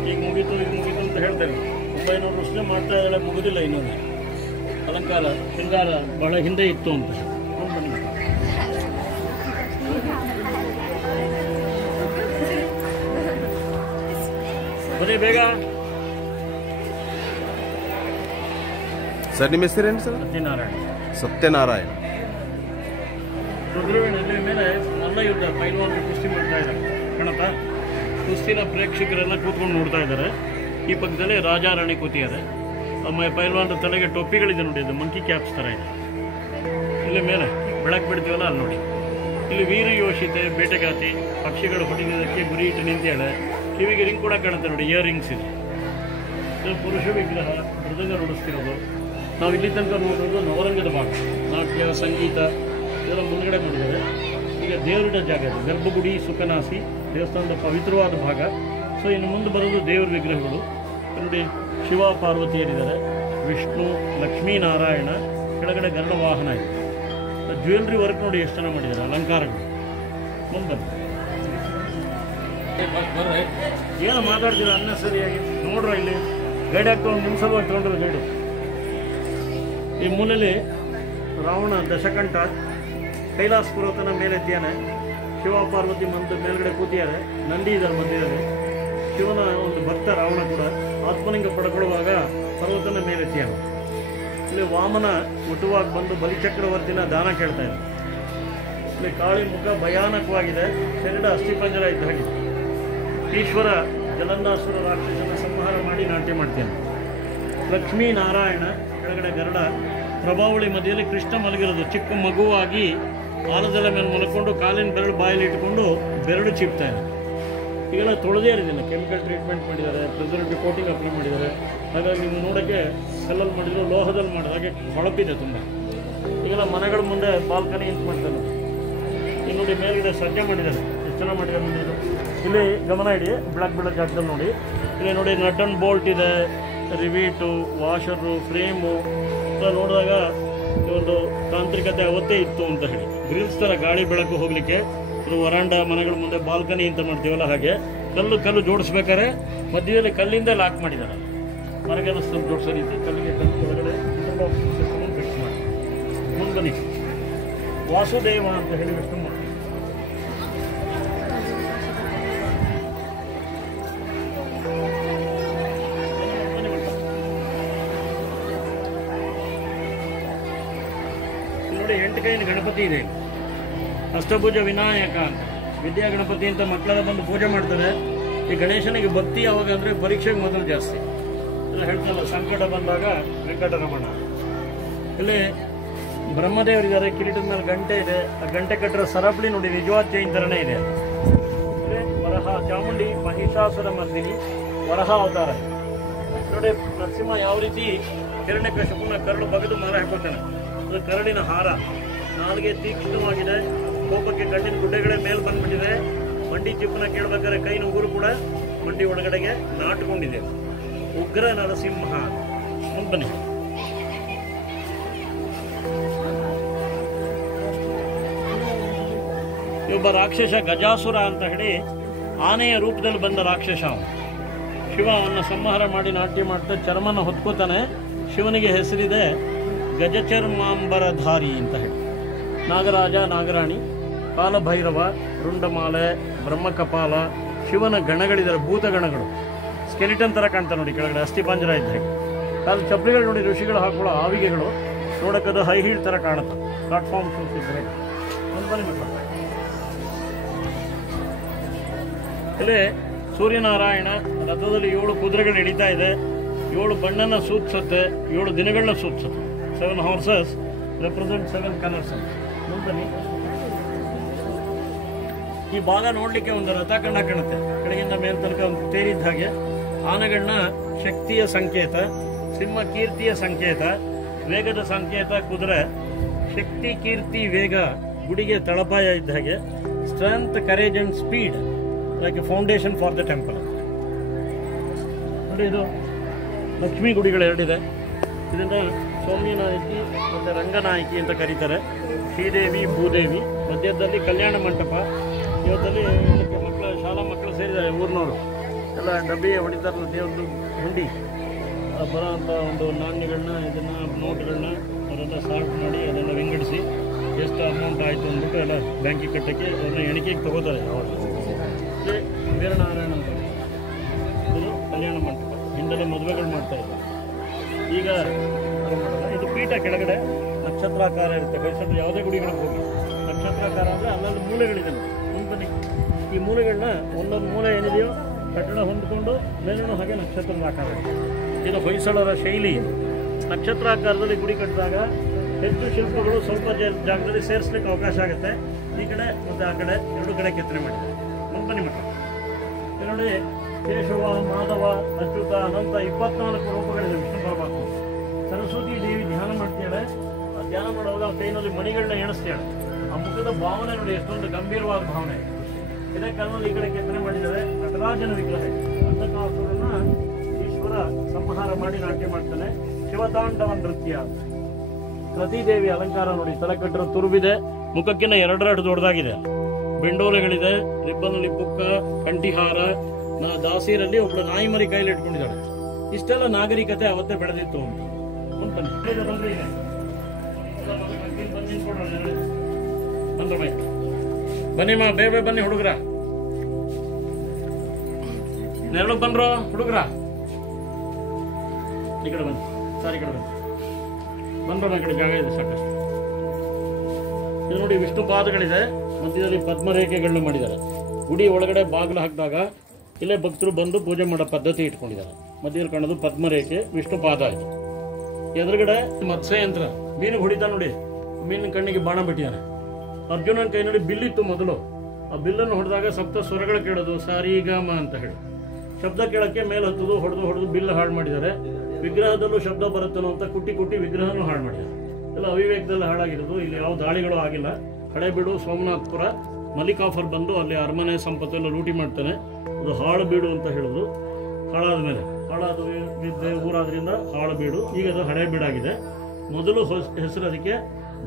ಈಗ ಮುಗೀತು ಅಂತ ಹೇಳ್ತೇವೆ. 900 ವರ್ಷ ಮಾಡ್ತಾ ಇದ್ದಾಳೆ, ಮುಗುದಿಲ್ಲ ಇನ್ನೊಂದು. ಅಲಂಕಾರ ಶೃಂಗಾರ ಬಹಳ ಹಿಂದೆ ಇತ್ತು ಅಂತ. ಬನ್ನಿ. ಬನ್ನಿ ಬೇಗ. ಸರ್ ನಿಮ್ಮ ಹೆಸರೇನು ಸರ್? ಸತ್ಯನಾರಾಯಣ. ರುದ್ರವೀಣೆಯಲ್ಲಿ ಮೇಲೆ ಮಲ್ಲ ಯುದ್ಧ ಪೈಲ್ವಾನರು ಕುಸ್ತಿ ಮಾಡ್ತಾ ಇದ್ದಾರೆ. ಗಣಪ ಕುಸ್ತಿನ ಪ್ರೇಕ್ಷಕರೆಲ್ಲ ಕೂತ್ಕೊಂಡು ನೋಡ್ತಾ ಇದ್ದಾರೆ. ಈ ಪಕ್ಕದಲ್ಲಿ ರಾಜ ರಾಣಿ ಕೂತಿದ್ದಾರೆ. ಪೈಲ್ವಾನರ ತಲೆಗೆ ಟೊಪ್ಪಿಗಳಿದೆ ನೋಡಿ, ಅದು ಮಂಕಿ ಕ್ಯಾಪ್ಸ್ ಥರ ಇದೆ. ಇಲ್ಲಿ ಮೇಲೆ ಬೆಳಕು ಬಿಡ್ತೀವಲ್ಲ ಅಲ್ಲಿ ನೋಡಿ. ಇಲ್ಲಿ ವೀರ ಯೋಷಿತೆ, ಬೇಟೆಗಾತಿ, ಪಕ್ಷಿಗಳು ಹೊಡಿಯೋದಕ್ಕೆ ಗುರಿ ಇಟ್ಟು ನಿಂತೇಳೆ. ಕಿವಿಗೆ ರಿಂಗ್ ಕೂಡ ಕಾಣುತ್ತೆ ನೋಡಿ, ಇಯರ್ ರಿಂಗ್ಸ್ ಇದೆ. ಇದು ಪುರುಷ ವಿಗ್ರಹ, ಮೃದಂಗ ನುಡಿಸ್ತಿರೋದು. ನಾವು ಇಲ್ಲಿ ತನಕ ನೋಡೋದು ನವರಂಗದ ಭಾಗ. ನಾಟ್ಯ, ಸಂಗೀತ ಇದೆಲ್ಲ ಮುಂದ್ಗಡೆ ಮಾಡಿದ್ದಾರೆ. ಈಗ ದೇವರ ಜಾಗ ಇದೆ, ಗರ್ಭಗುಡಿ, ಸುಖನಾಸಿ ದೇವಸ್ಥಾನದ ಪವಿತ್ರವಾದ ಭಾಗ. ಸೊ ಇನ್ನು ಮುಂದೆ ಬರೋದು ದೇವರ ವಿಗ್ರಹಗಳು ನೋಡಿ. ಶಿವ ಪಾರ್ವತಿಯರಿದ್ದಾರೆ, ವಿಷ್ಣು, ಲಕ್ಷ್ಮೀನಾರಾಯಣ, ಕೆಳಗಡೆ ಗರುಡ ವಾಹನ ಇದೆ. ಜ್ಯುವೆಲ್ರಿ ವರ್ಕ್ ನೋಡಿ ಎಷ್ಟು ಚೆನ್ನಾಗಿ ಮಾಡಿದ್ದಾರೆ, ಅಲಂಕಾರಗಳು. ಮುಂದೆ ಏನು ಮಾತಾಡ್ತೀರ ಅನ್ನ ಸರಿಯಾಗಿ ನೋಡ್ರ. ಇಲ್ಲಿ ಗೈಡ್ ಆಗ್ತಾ ಒಂದು ನಿಮಿಷವಾಗಿ ತೊಗೊಂಡ್ರು ಗೈಡು. ಈ ಮೂಲೆಯಲ್ಲಿ ರಾವಣ ದಶಕಂಠ ಕೈಲಾಸ ಪರ್ವತನ ಮೇಲೆತ್ತಿಯಾನೆ. ಶಿವ ಪಾರ್ವತಿ ಮೇಲ್ಗಡೆ ಕೂತಿದ್ದಾರೆ. ನಂದಿ ಇದ್ದಾರೆ ಮಧ್ಯದಲ್ಲಿ. ಶಿವನ ಒಂದು ಭಕ್ತ ರಾವಣ ಕೂಡ ಆತ್ಮಲಿಂಗ ಪಡ್ಕೊಳ್ಳುವಾಗ ಪರ್ವತನ ಮೇಲೆತ್ತಿಯಾನೆ. ಇಲ್ಲಿ ವಾಮನ ಮುಟುವಾಗಿ ಬಂದು ಬಲಿಚಕ್ರವರ್ತಿನ ದಾನ ಕೇಳ್ತಾ ಇದ್ದಾರೆ. ಇಲ್ಲಿ ಕಾಳಿ ಮುಖ ಭಯಾನಕವಾಗಿದೆ, ಶರೀರ ಅಸ್ಥಿಪಂಜರ ಇದ್ದ ಹಾಗೆ. ಈಶ್ವರ ಜಲಂಧಾಸುರ ರಾಕ್ಷಸನ ಸಂಹಾರ ಮಾಡಿ ನಾಟ್ಯ ಮಾಡ್ತೇನೆ. ಲಕ್ಷ್ಮೀನಾರಾಯಣ, ಕೆಳಗಡೆ ಗರುಡ, ಪ್ರಭಾವಳಿ ಮಧ್ಯದಲ್ಲಿ ಕೃಷ್ಣ ಮಲಗಿರೋದು. ಚಿಕ್ಕ ಮಗುವಾಗಿ ಆಲದೆಲೆ ಮೇಲೆ ಮಲ್ಕೊಂಡು ಕಾಲಿನ ಬೆರಳು ಬಾಯಲ್ಲಿ ಇಟ್ಕೊಂಡು ಬೆರಳು ಚಿಪ್ತಾ ಇದೆ. ಈಗೆಲ್ಲ ತೊಳೆದೇ ಇರೋದಿಲ್ಲ, ಕೆಮಿಕಲ್ ಟ್ರೀಟ್ಮೆಂಟ್ ಮಾಡಿದ್ದಾರೆ, ಪ್ರಿಸರ್ವೇಟಿವ್ ಕೋಟಿಂಗ್ ಅಪ್ಲೈ ಮಾಡಿದ್ದಾರೆ. ಹಾಗಾಗಿ ನೀವು ನೋಡೋಕ್ಕೆ ಕಲ್ಲಲ್ಲಿ ಮಾಡಿದ್ರು, ಲೋಹದಲ್ಲಿ ಮಾಡಿದ್ರು, ಹಾಗೆ ಹೊಳಪಿದೆ ತುಂಬ. ಈಗೆಲ್ಲ ಮನೆಗಳ ಮುಂದೆ ಬಾಲ್ಕನಿ ಅಂತ ಮಾಡ್ತಾರೆ. ಈಗ ನೋಡಿ ಮೇಲ್ಗಡೆ ಸಜ್ಜೆ ಮಾಡಿದ್ದಾರೆ, ಎಷ್ಟು ಚೆನ್ನಾಗಿ ಮಾಡಿದ್ದಾರೆ ನೋಡಿ. ಇದು ಇಲ್ಲಿ ಗಮನ ಇಡಿ, ಬ್ಲಾಕ್ ಜಾಗದಲ್ಲಿ ನೋಡಿ. ಇಲ್ಲಿ ನೋಡಿ ನಟ್ ಅಂಡ್ ಬೋಲ್ಟ್ ಇದೆ, ರಿವೀಟು, ವಾಷರು, ಫ್ರೇಮು ಎಲ್ಲ ನೋಡಿದಾಗ ಒಂದು ತಾಂತ್ರಿಕತೆ ಅವತ್ತೇ ಇತ್ತು ಅಂತ ಹೇಳಿ. ಗ್ರಿಲ್ಸ್ ಥರ ಗಾಳಿ ಬೆಳಕು ಹೋಗಲಿಕ್ಕೆ. ಇದು ವರಾಂಡ, ಮನೆಗಳ ಮುಂದೆ ಬಾಲ್ಕನಿ ಅಂತ ಮಾಡ್ತೀವಲ್ಲ ಹಾಗೆ. ಕಲ್ಲು ಜೋಡಿಸ್ಬೇಕಾದ್ರೆ ಮಧ್ಯದಲ್ಲಿ ಕಲ್ಲಿಂದ ಲಾಕ್ ಮಾಡಿದ್ದಾರೆ. ಮರಗೆಲ್ಲ ಸ್ವಲ್ಪ ಜೋಡಿಸೋ ರೀತಿ ಕಲ್ಲಿಗೆ ಕಲ್ಲು ಒಳಗಡೆ ಫಿಕ್ಸ್ ಮಾಡಿ. ಮುಂದೆ ಬನ್ನಿ. ವಾಸುದೇವ ಅಂತ ಹೇಳಿ ವಿಷ್ಣು ಮೂರ್ತಿ. ನೋಡಿ 8 ಕೈನ ಗಣಪತಿ ಇದೆ. ಅಷ್ಟಭುಜ ವಿನಾಯಕ ಅಂತ, ವಿದ್ಯಾ ಗಣಪತಿ ಅಂತ ಮಕ್ಕಳೆಲ್ಲ ಬಂದು ಪೂಜೆ ಮಾಡ್ತಾರೆ. ಈ ಗಣೇಶನಿಗೆ ಭಕ್ತಿ ಯಾವಾಗ ಅಂದರೆ ಪರೀಕ್ಷೆಗೆ ಮೊದಲು ಜಾಸ್ತಿ. ಎಲ್ಲ ಹೇಳ್ತಾರಲ್ಲ, ಸಂಕಟ ಬಂದಾಗ ವೆಂಕಟರಮಣ. ಇಲ್ಲಿ ಬ್ರಹ್ಮದೇವರಿದ್ದಾರೆ, ಕಿರೀಟದ ಮೇಲೆ ಗಂಟೆ ಇದೆ. ಆ ಗಂಟೆ ಕಟ್ಟಿರೋ ಸರಪಳಿ ನೋಡಿ ನಿಜವಾದ ಜೈನ್ ಥರನೇ ಇದೆ. ವರಹ, ಚಾಮುಂಡಿ ಮಹಿಷಾಸುರ ಮರ್ದಿನಿ ವರಹ ಅವತಾರ ನೋಡಿ. ನರಸಿಂಹ ಯಾವ ರೀತಿ ಹಿರಣ್ಯಕಶಿಪುನ ಕರಳು ಬಗೆದು ಮಾರ ಹಾಕೋತಾನೆ. ಅದು ಕರಳಿನ ಹಾರ. ನಾಲಿಗೆ ತೀಕ್ಷ್ಣವಾಗಿದೆ, ಕೋಪಕ್ಕೆ ಕಣ್ಣಿನ ಗುಡ್ಡೆಗಳೇ ಮೇಲೆ ಬಂದ್ಬಿಟ್ಟಿದೆ. ಮಂಡಿ ಚಿಪ್ಪನ ಕೇಳಬೇಕಾದ್ರೆ ಕೈನ ಉಗುರು ಕೂಡ ಮಂಡಿ ಒಳಗಡೆಗೆ ನಾಟ್ಕೊಂಡಿದೆ. ಉಗ್ರ ನರಸಿಂಹ. ಮುಂದೆ ಬನ್ನಿ. ಒಬ್ಬ ರಾಕ್ಷಸ ಗಜಾಸುರ ಅಂತ ಹೇಳಿ ಆನೆಯ ರೂಪದಲ್ಲಿ ಬಂದ ರಾಕ್ಷಸ ಅವನು. ಶಿವ ಅವನ್ನ ಸಂಹಾರ ಮಾಡಿ ನಾಟ್ಯ ಮಾಡ್ತಾ ಚರ್ಮನ ಹೊತ್ಕೋತಾನೆ. ಶಿವನಿಗೆ ಹೆಸರಿದೆ ಗಜಚರ್ಮಾಂಬರಧಾರಿ ಅಂತ ಹೇಳಿ. ನಾಗರಾಜ, ನಾಗರಾಣಿ ಕಾಲಭೈರವ, ರುಂಡಮಾಲೆ, ಬ್ರಹ್ಮಕಪಾಲ, ಶಿವನ ಗಣಗಳಿದ್ದಾರೆ, ಭೂತಗಣಗಳು. ಸ್ಕೆಲಿಟನ್ ಥರ ಕಾಣ್ತಾರೆ ನೋಡಿ, ಕೆಳಗಡೆ ಅಸ್ಥಿಪಂಜರ ಇದ್ದ ಹಾಗೆ. ಕಾಲು ಚಪ್ಪಲಿಗಳು ನೋಡಿ, ಋಷಿಗಳು ಹಾಕೊಳ್ಳೋ ಆವಿಗೆಗಳು ನೋಡೋಕ್ಕದು ಹೈ ಹೀಲ್ ಥರ ಕಾಣುತ್ತೆ. ಪ್ಲಾಟ್ಫಾರ್ಮ್ ಶೂಸ್ ಇದ್ದರೆ ಒಂದು ಬನ್ನಿ ಮಕ್ಕಳು. ಇಲ್ಲಿ ಸೂರ್ಯನಾರಾಯಣ ರಥದಲ್ಲಿ 7 ಕುದುರೆಗಳು ನಡೀತಾ ಇದೆ. 7 ಬಣ್ಣನ ಸೂಚಿಸುತ್ತೆ, 7 ದಿನಗಳನ್ನ ಸೂಚಿಸುತ್ತೆ. 7 ಹಾರ್ಸಸ್ ರೆಪ್ರೆಸೆಂಟ್ 7 ಕಲರ್ಸ್. ಬನ್ನಿ. ಈ ಭಾಗ ನೋಡಲಿಕ್ಕೆ ಒಂದು ರಥ ಕಂಡ ಕಾಣುತ್ತೆ, ಕೆಳಗಿಂದ ಮೇಲ್ ತನಕ ಒಂದು ತೇರಿದ್ದ ಹಾಗೆ. ಆನೆಗಳನ್ನ ಶಕ್ತಿಯ ಸಂಕೇತ, ಸಿಂಹ ಕೀರ್ತಿಯ ಸಂಕೇತ, ವೇಗದ ಸಂಕೇತ ಕುದುರೆ. ಶಕ್ತಿ, ಕೀರ್ತಿ, ವೇಗ ಗುಡಿಗೆ ತಳಪಾಯ ಇದ್ದ ಹಾಗೆ. Strength, courage and speed like A foundation for the temple. ನೋಡಿ, ಇದು ಲಕ್ಷ್ಮೀ ಗುಡಿಗಳು ಎರಡಿದೆ. ಇದನ್ನು ಸೌಮ್ಯನಾಯಕಿ ಮತ್ತು ರಂಗನಾಯಕಿ ಅಂತ ಕರೀತಾರೆ. ಶ್ರೀದೇವಿ, ಭೂದೇವಿ. ಮಧ್ಯದಲ್ಲಿ ಕಲ್ಯಾಣ ಮಂಟಪ. ಇವತ್ತಲ್ಲಿ ಮಕ್ಕಳ ಶಾಲಾ ಮಕ್ಕಳು ಸೇರಿದ್ದಾರೆ, ಊರಿನವರು ಎಲ್ಲ ಡಬ್ಬಿ ಹೊಡಿತಾರಲ್ಲ, ದೇವ್ರದ್ದು ಹುಂಡಿ ಬರೋ ಅಂಥ ಒಂದು ನಾಣ್ಯಗಳನ್ನ, ಇದನ್ನು ನೋಟ್ಗಳನ್ನ ಅವರೆಲ್ಲ ಸಾಲ್ಟ್ ಮಾಡಿ ಅದೆಲ್ಲ ವಿಂಗಡಿಸಿ ಎಷ್ಟು ಅಮೌಂಟ್ ಆಯಿತು ಅಂದ್ಬಿಟ್ಟು ಎಲ್ಲ ಬ್ಯಾಂಕಿಗೆ ಕಟ್ಟೋಕ್ಕೆ ಅವ್ರನ್ನ ಎಣಿಕೆಗೆ ತೊಗೋತಾರೆ. ಇಲ್ಲಿ ವೀರನಾರಾಯಣ ಅಂತ, ಇದು ಕಲ್ಯಾಣ ಮಂಟಪ. ಹಿಂದೆಲ್ಲ ಮದುವೆಗಳು ಮಾಡ್ತಾ ಇದ್ದಾರೆ. ಈಗ ಇದು ಪೀಠ ಕೆಳಗಡೆ ನಕ್ಷತ್ರಾಕಾರ ಇರುತ್ತೆ. ಬಯಸಲು ಯಾವುದೇ ಗುಡಿಗಳಿಗೆ ಹೋಗಿ ನಕ್ಷತ್ರಾಕಾರ ಅಂದರೆ ಅಲ್ಲಲ್ಲಿ ಮೂಲೆಗಳಿದೆ. ಬನ್ನಿ, ಈ ಮೂಲೆಗಳನ್ನ ಒಂದೊಂದು ಮೂಲೆ ಏನಿದೆಯೋ ಕಟ್ಟಡ ಹೊಂದ್ಕೊಂಡು ಮೇಲೂ ಹಾಗೆ ನಕ್ಷತ್ರದ ಆಕಾರ. ಇದು ಹೊಯ್ಸಳರ ಶೈಲಿ. ನಕ್ಷತ್ರಾಕಾರದಲ್ಲಿ ಗುಡಿ ಕಟ್ಟಿದಾಗ ಹೆಚ್ಚು ಶಿಲ್ಪಗಳು ಸ್ವಲ್ಪ ಜಾಗದಲ್ಲಿ ಸೇರಿಸ್ಲಿಕ್ಕೆ ಅವಕಾಶ ಆಗುತ್ತೆ. ಈ ಕಡೆ ಮತ್ತು ಆ ಕಡೆ 2 ಕಡೆ ಕೆತ್ತನೆ ಮಾಡಿದ್ದಾರೆ. ಬನ್ನಿ ಮಟ್ಟ. ನೋಡಿ, ಕೇಶವ, ಮಾಧವ, ಅಚ್ಯುತ, ಅನಂತ 24 ರೂಪಗಳಿದೆ ವಿಷ್ಣು ಪರಮಾತ್ಮ. ಸರಸ್ವತಿ ದೇವಿ ಧ್ಯಾನ ಮಾಡ್ತಾಳೆ. ಆ ಧ್ಯಾನ ಮಾಡುವಾಗ ಕೈನಲ್ಲಿ ಮಣಿಗಳನ್ನ ಎಣಿಸ್ತಾಳೆ. ಆ ಮುಖದ ಭಾವನೆ ನೋಡಿ, ಎಷ್ಟೊಂದು ಗಂಭೀರವಾದ ಭಾವನೆ. ಇದೇ ಕಾಲದಲ್ಲಿ ಈ ಕಡೆ ಕೆತ್ತನೆ ಮಾಡಿದ್ದಾರೆ. ನಟರಾಜನ ವಿಗ್ರಹ. ಅಂಧಕಾಸುರನ್ನ ಈಶ್ವರ ಸಂಹಾರ ಮಾಡಿ ನಾಟ್ಯ ಮಾಡ್ತಾನೆ. ಶಿವತಾಂಡವ ನೃತ್ಯ. ಪ್ರತಿದೇವಿ ಅಲಂಕಾರ ನೋಡಿ, ತಲೆ ಕಟ್ಟರ ತುರುಬಿದೆ, ಮುಖಕ್ಕಿಂತ 2 ದೊಡ್ಡದಾಗಿದೆ. ಬೆಂಡೋಲೆಗಳಿದೆ, ರಿಬ್ಬನಲ್ಲಿ ಬುಕ್ಕ, ಕಂಠಿಹಾರ. ದಾಸಿಯರಲ್ಲಿ ಒಬ್ಬಳು ನಾಯಿ ಮರಿ ಕೈಲಿ ಇಟ್ಕೊಂಡಿದ್ದಾಳೆ. ಇಷ್ಟೆಲ್ಲ ನಾಗರಿಕತೆ ಅವತ್ತೇ ಬೆಳೆದಿತ್ತು ಅಂತ. ಬನ್ನಿಮ್ಮ, ಬೇಬೆ ಬನ್ನಿ ಹುಡುಗ್ರ, ನೆರಳು ಬನ್ರೋ ಹುಡುಗ್ರ. ಈ ಕಡೆ ಬನ್ನಿ, ಸಾರಿ ಕಡೆ ಬನ್ನಿ, ಬಂದ್ರೋ. ಈ ಕಡೆ ಜಾಗ ಇದೆ ಸಾಕಷ್ಟು. ಇದು ನೋಡಿ, ವಿಷ್ಣು ಪಾದಗಳಿದೆ, ಮಧ್ಯದಲ್ಲಿ ಪದ್ಮರೇಖೆಗಳನ್ನ ಮಾಡಿದ್ದಾರೆ. ಗುಡಿ ಒಳಗಡೆ ಬಾಗಿಲು ಹಾಕಿದಾಗ ಇಲ್ಲೇ ಭಕ್ತರು ಬಂದು ಪೂಜೆ ಮಾಡೋ ಪದ್ಧತಿ ಇಟ್ಕೊಂಡಿದ್ದಾರೆ. ಮಧ್ಯದಲ್ಲಿ ಕಾಣೋದು ಪದ್ಮರೇಖೆ, ವಿಷ್ಣು ಪಾದ ಆಯಿತು. ಎದುರುಗಡೆ ಮತ್ಸ್ಯಯಂತ್ರ, ಮೀನು ಹೊಡಿತಾ ನೋಡಿ, ಮೀನಿನ ಕಣ್ಣಿಗೆ ಬಾಣ ಬಿಟ್ಟಿದ್ದಾನೆ. ಅರ್ಜುನನ ಕೈನಲ್ಲಿ ಬಿಲ್ಲಿತ್ತು ಮೊದಲು. ಆ ಬಿಲ್ಲನ್ನು ಹೊಡೆದಾಗ ಸಪ್ತ ಸ್ವರಗಳು ಕೇಳೋದು, ಸಾರಿ ಗಾಮ ಅಂತ ಹೇಳಿ ಶಬ್ದ ಕೇಳಕ್ಕೆ ಮೇಲೆ ಹತ್ತೋದು, ಹೊಡೆದು ಬಿಲ್ಲು ಹಾಳು ಮಾಡಿದ್ದಾರೆ. ವಿಗ್ರಹದಲ್ಲೂ ಶಬ್ದ ಬರುತ್ತನೋ ಅಂತ ಕುಟ್ಟಿ ವಿಗ್ರಹನೂ ಹಾಳು ಮಾಡಿದ್ದಾರೆ. ಎಲ್ಲ ಅವಿವೇಕದಲ್ಲಿ ಹಾಳಾಗಿರೋದು. ಇಲ್ಲಿ ಯಾವ ದಾಳಿಗಳು ಆಗಿಲ್ಲ. ಹಳೆಬೀಡು, ಸೋಮನಾಥ್ಪುರ, ಮಲ್ಲಿಕಾಫರ್ ಬಂದು ಅಲ್ಲಿ ಅರಮನೆ ಸಂಪತ್ತೆಲ್ಲ ಲೂಟಿ ಮಾಡ್ತಾನೆ. ಅದು ಹಾಳು ಬೀಡು ಅಂತ ಹೇಳೋದು. ಹಾಳಾದ ಮೇಲೆ ಊರಾದ್ರಿಂದ ಹಾಳು ಬೀಡು. ಈಗ ಅದು ಹಳೆ ಬೀಡಾಗಿದೆ. ಮೊದಲು ಹೆಸರು ಅದಕ್ಕೆ